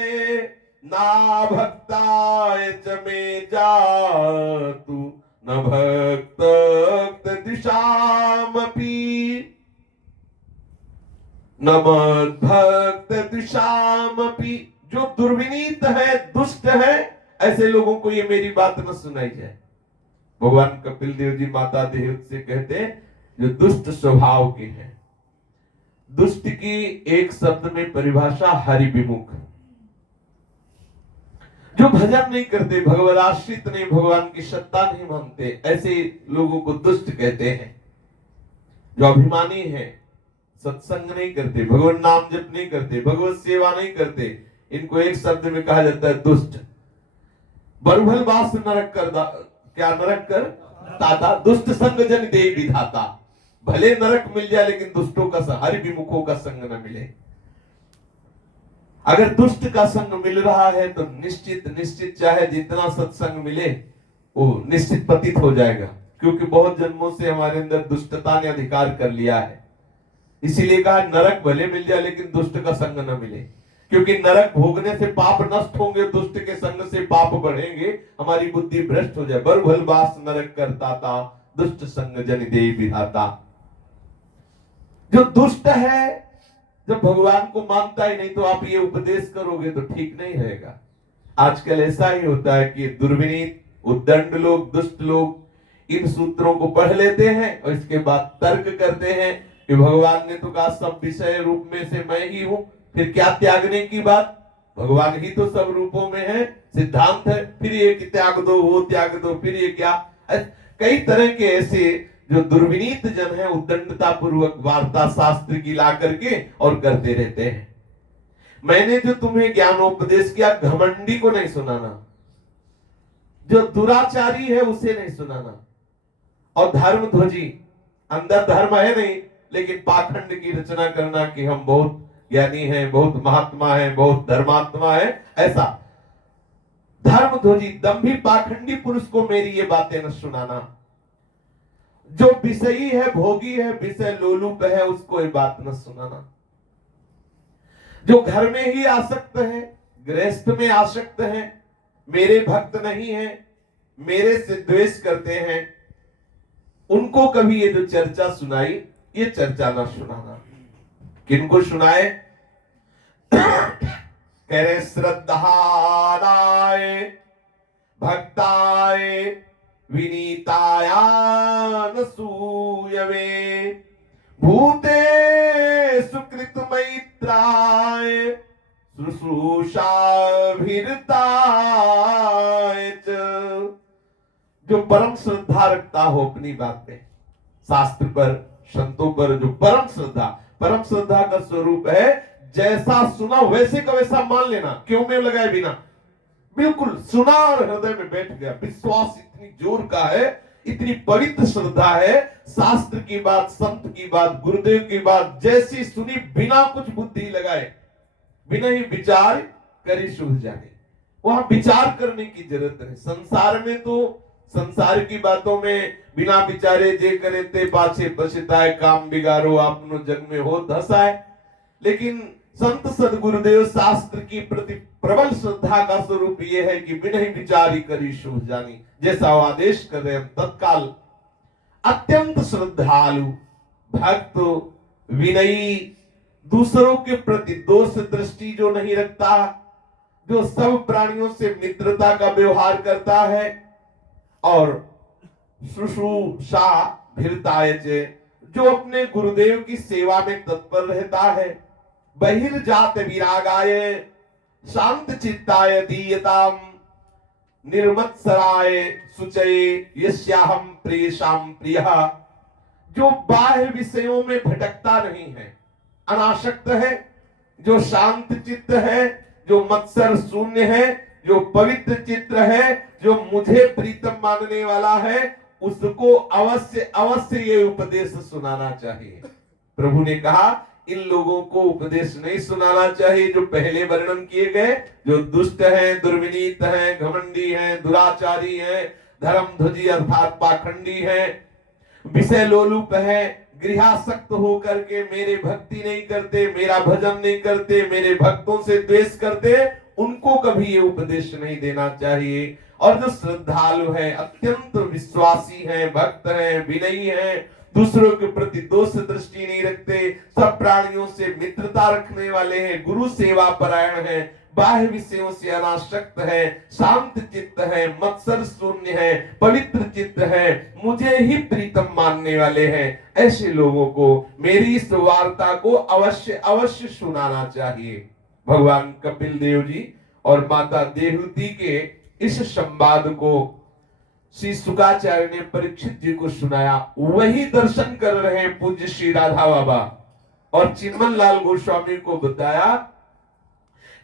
ना भक्ताय च मे जातु न भक्त दिशामपि न मद्भक्त दिशामपि। जो दुर्विनीत है, दुष्ट है, ऐसे लोगों को ये मेरी बात न सुनाई जाए। भगवान कपिल देव जी माता देवहूति से कहते हैं जो दुष्ट स्वभाव के हैं। दुष्ट की एक शब्द में परिभाषा हरि विमुख, जो भजन नहीं करते, भगवत आश्रित नहीं, भगवान की सत्ता नहीं मानते, ऐसे लोगों को दुष्ट कहते हैं। जो अभिमानी है, सत्संग नहीं करते, भगवान नाम जप नहीं करते, भगवत सेवा नहीं करते, इनको एक शब्द में कहा जाता है दुष्ट। बरुभल वास नरक कर क्या नरक कर ताता, दुष्ट संग जन दे विधाता। भले नरक मिल जाए लेकिन दुष्टों का हरि विमुखों का संग न मिले। अगर दुष्ट का संग मिल रहा है तो निश्चित चाहे जितना सत्संग मिले वो निश्चित पतित हो जाएगा, क्योंकि बहुत जन्मों से हमारे अंदर दुष्टता ने अधिकार कर लिया है। इसीलिए कहा नरक भले मिल जाए लेकिन दुष्ट का संग न मिले, क्योंकि नरक भोगने से पाप नष्ट होंगे, दुष्ट के संग से पाप बढ़ेंगे, हमारी बुद्धि भ्रष्ट हो जाए। बरभल वास नरक करता था, दुष्ट संग जन दे विधाता। जो दुष्ट है, जब भगवान को मानता ही नहीं तो आप ये उपदेश करोगे तो ठीक नहीं रहेगा। आजकल ऐसा ही होता है कि दुर्विनीत उद्दंड लोग, दुष्ट लोग इन सूत्रों को पढ़ लेते हैं और इसके बाद तर्क करते हैं कि भगवान ने तो कहा सब विषय रूप में से मैं ही हूं, फिर क्या त्यागने की बात, भगवान ही तो सब रूपों में है, सिद्धांत है, फिर ये कि त्याग दो, वो त्याग दो, फिर ये क्या। कई तरह के ऐसे जो दुर्विनीत जन है उद्दंडता पूर्वक वार्ता शास्त्र की ला करके और करते रहते हैं। मैंने जो तुम्हें ज्ञानोपदेश किया, घमंडी को नहीं सुनाना, जो दुराचारी है उसे नहीं सुनाना, और धर्म ध्वजी, अंदर धर्म है नहीं लेकिन पाखंड की रचना करना कि हम बहुत ज्ञानी हैं, बहुत महात्मा हैं, बहुत धर्मात्मा है, ऐसा धर्म ध्वजी दंभी पाखंडी पुरुष को मेरी ये बातें न सुनाना। जो विषयी है, भोगी है, विषय लोलुप है, उसको ये बात न सुनाना। जो घर में ही आसक्त है, गृहस्थ में आसक्त है, मेरे भक्त नहीं है, मेरे से द्वेष करते हैं, उनको कभी ये जो चर्चा सुनाई, ये चर्चा न सुनाना। किनको सुनाए? कह रहे श्रद्धानाय भक्ताय विनीतायान सूयवे भूते सुकृत मैत्राय शुश्रूषाभिरताय च। जो परम श्रद्धा रखता हो अपनी बात में, शास्त्र पर, संतों पर, जो परम श्रद्धा का स्वरूप है जैसा सुना वैसे का वैसा मान लेना, क्यों में लगाए बिना, बिल्कुल सुना और हृदय में बैठ गया। विश्वास इतनी जोर का है, इतनी पवित्र श्रद्धा है, शास्त्र की बात, संत की बात, गुरुदेव की बात जैसी सुनी बिना कुछ बुद्धि लगाए, बिना ही विचार करे शुभ जाने। वहां विचार करने की जरूरत है। संसार में तो संसार की बातों में बिना विचारे जे करे ते पाछे पछताए, काम बिगाड़ो आपनो जग में हो धसाए। लेकिन संत सदगुरुदेव शास्त्र की प्रति प्रबल श्रद्धा का स्वरूप यह है कि बिना ही विचार ही करी शुभ जानी, जैसा वो आदेश कर रहे हैं तत्काल। अत्यंत श्रद्धालु भक्त, विनयी, दूसरों के प्रति दोष दृष्टि जो नहीं रखता, जो सब प्राणियों से मित्रता का व्यवहार करता है, और शुश्रूषा भिरताय च, जो अपने गुरुदेव की सेवा में तत्पर रहता है। बहिर्जात विरागाय शांत चित्ताय दीयताम, निर्मत्सराय शुचये यस्याहं प्रियशाम प्रियः, जो बाह्य विषयों में भटकता नहीं है, अनासक्त है, जो शांत चित्त है, जो मत्सर शून्य है, जो पवित्र चित्र है, जो मुझे प्रीतम मानने वाला है, उसको अवश्य अवश्य ये उपदेश सुनाना चाहिए। प्रभु ने कहा इन लोगों को उपदेश नहीं सुनाना चाहिए जो पहले वर्णन किए गए, जो दुष्ट हैं, दुर्विनीत हैं, घमंडी हैं, दुराचारी हैं, धर्मध्वजी अर्थात पाखंडी हैं, विषय लोलुप है, गृहासक्त होकर के मेरे भक्ति नहीं करते, मेरा भजन नहीं करते, मेरे भक्तों से द्वेष करते, उनको कभी ये उपदेश नहीं देना चाहिए। और जो श्रद्धालु है, अत्यंत विश्वासी हैं, भक्त हैं, विनयी हैं, दूसरों के प्रति दोष दृष्टि नहीं रखते, सब प्राणियों से मित्रता रखने वाले हैं, गुरु सेवा परायण हैं, बाह्य विषयों से अनासक्त है, शांत चित्त है, मत्सर शून्य है, पवित्र चित्त है, मुझे ही प्रीतम मानने वाले हैं, ऐसे लोगों को मेरी इस वार्ता को अवश्य अवश्य सुनाना चाहिए। भगवान कपिल देव जी और माता देवहूति के इस संवाद को श्री शुकाचार्य ने परीक्षित जी को सुनाया। वही दर्शन कर रहे पूज्य श्री राधा बाबा और चिन्मन लाल गोस्वामी को बताया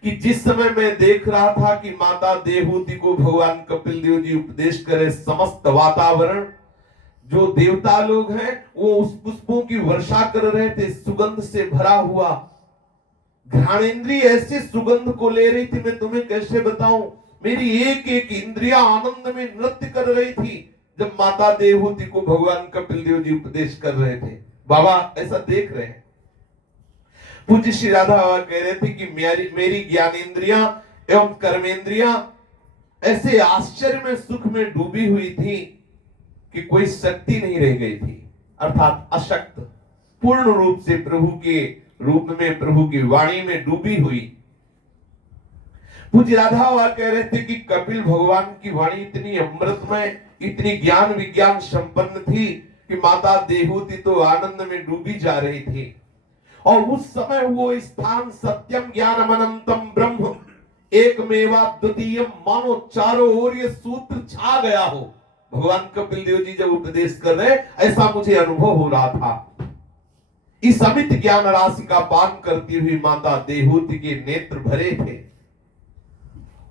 कि जिस समय मैं देख रहा था कि माता देवहूति को भगवान कपिल देव जी उपदेश करे, समस्त वातावरण जो देवता लोग हैं वो उस पुष्पों की वर्षा कर रहे थे, सुगंध से भरा हुआ। घ्राणेंद्रिय ऐसे सुगंध को ले रही थी, मैं तुम्हें कैसे बताऊं। मेरी एक एक इंद्रिया आनंद में नृत्य कर रही थी जब माता देवहूति को भगवान कपिल देव जी उपदेश कर रहे थे। बाबा ऐसा देख रहे हैं। पूज्य श्री राधा बाबा कह रहे थे कि मेरी ज्ञानेंद्रियां एवं कर्मेंद्रियां ऐसे आश्चर्य में सुख में डूबी हुई थी कि कोई शक्ति नहीं रह गई थी, अर्थात अशक्त, पूर्ण रूप से प्रभु के रूप में, प्रभु की वाणी में डूबी हुई। पूज्य राधा बाबा कह रहे थे कि कपिल भगवान की वाणी इतनी अमृतमय, इतनी ज्ञान विज्ञान संपन्न थी कि माता देवहूति तो आनंद में डूबी जा रही थी। और उस समय वो स्थान सत्यम ज्ञानम अनंतम ब्रह्म एकमेवा द्वितीय, मानो चारों ओर ये सूत्र छा गया हो। भगवान कपिल देव जी जब उपदेश कर रहे, ऐसा मुझे अनुभव हो रहा था। इस अमित ज्ञान राशि का पान करती हुई माता देवहूति के नेत्र भरे थे।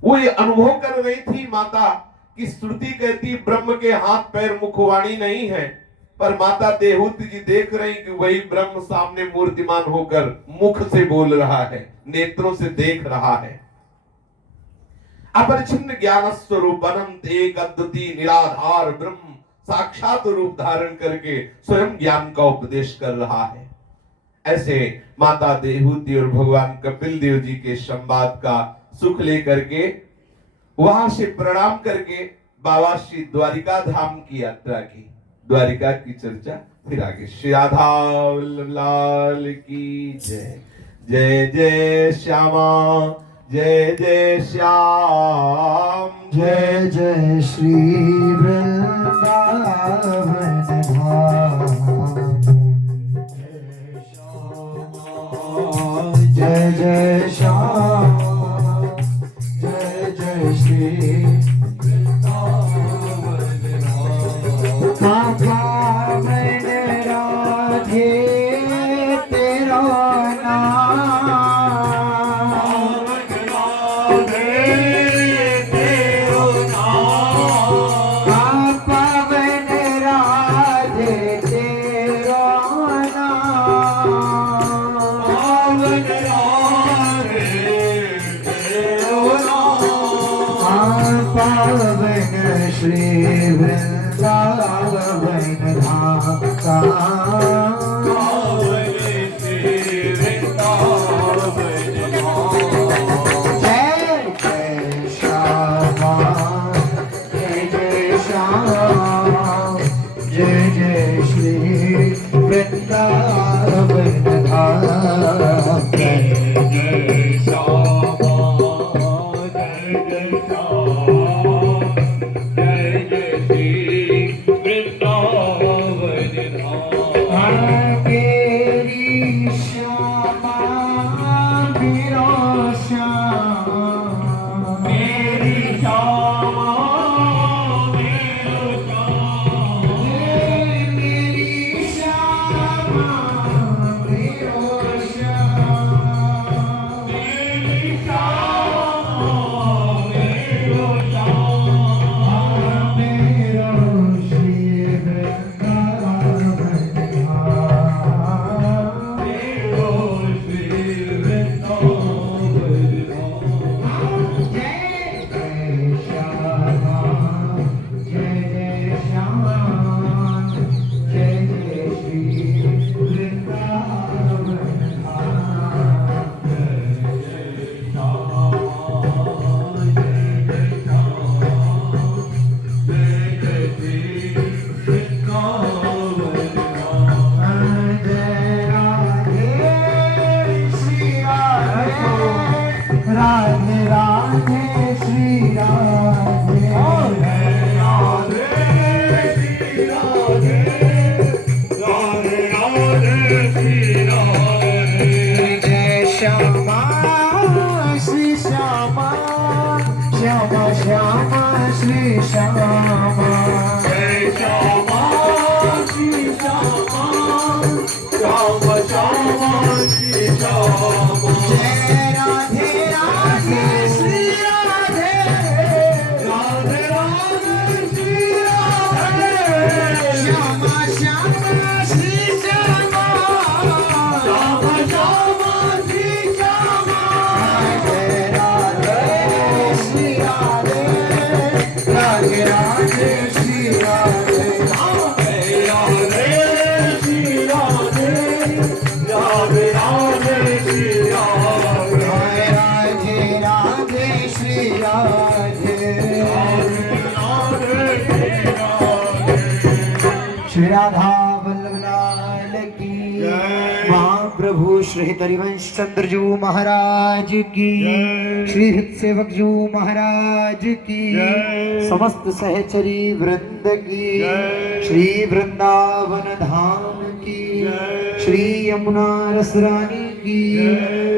वो ये अनुभव कर रही थी माता की श्रुति कहती ब्रह्म के हाथ पैर मुखवाणी नहीं है, पर माता देवहूति जी देख रही कि वही ब्रह्म सामने मूर्तिमान होकर मुख से बोल रहा है, नेत्रों से देख रहा है। अपरिछिन्न ज्ञान स्वरूप अनंत एक अद्वितीय निराधार ब्रह्म साक्षात रूप धारण करके स्वयं ज्ञान का उपदेश कर रहा है। ऐसे माता देवहूति और भगवान कपिल देव जी के संवाद का सुख लेकर के वहां से प्रणाम करके बाबा श्री द्वारिका धाम की यात्रा की। द्वारिका की चर्चा फिर आगे। श्री राधा वल्लभ लाल की जय। जय जय श्यामा, जय जय श्याम, जय जय श्री वृंदावन धाम। जय श्यामा, जय जय श्याम, पावन राधे तेरा नाम, पावन राधे तेरा नाम, पावन श्री वृंदावन धाम का, जय जय श्यामा, जय जय श्याम, जय जय श्री वृंदावन धाम, जय मेरी श्यामा मेरा श्याम, मेरी श्यामा मेरी श्यामा मेरा श्याम, मेरी श्यामा मेरा श्याम, मेरा श्री वृंदावन राधे राधे श्री राधे, राधे श्री राधे, राधे राधे श्री राधे, जय श्यामा श्री श्यामा, श्यामा श्यामा श्री श्यामा, जय श्यामा श्री श्यामा, श्यामा श्यामा श्री श्यामा, जय राधे राधे श्री राधे, राधे राधे श्री राधे, श्यामा श्यामा श्री श्यामा, श्यामा श्यामा श्री श्यामा, जय राधे श्री राधे, राधे राधे श्री राधे, राधे श्री राधे, राधे राधे श्री राधे, राधे राधे श्री राधे, श्री राधा वल्लभ लाल की, महाप्रभु श्री हरिवंश चंद्र जी महाराज की, श्री हृद सेवक जी महाराज की, समस्त सहचरी वृंद की, श्री वृंदावन धाम की, श्री यमुना रसरानी की,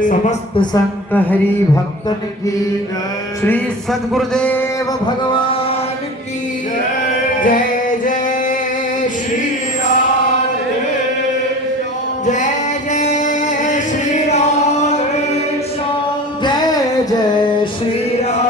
समस्त संत हरि भक्तन की, श्री सद्गुरुदेव भगवान की जय। जय श्री राधे, जय जय श्री राधे, जय जय श्री राधे।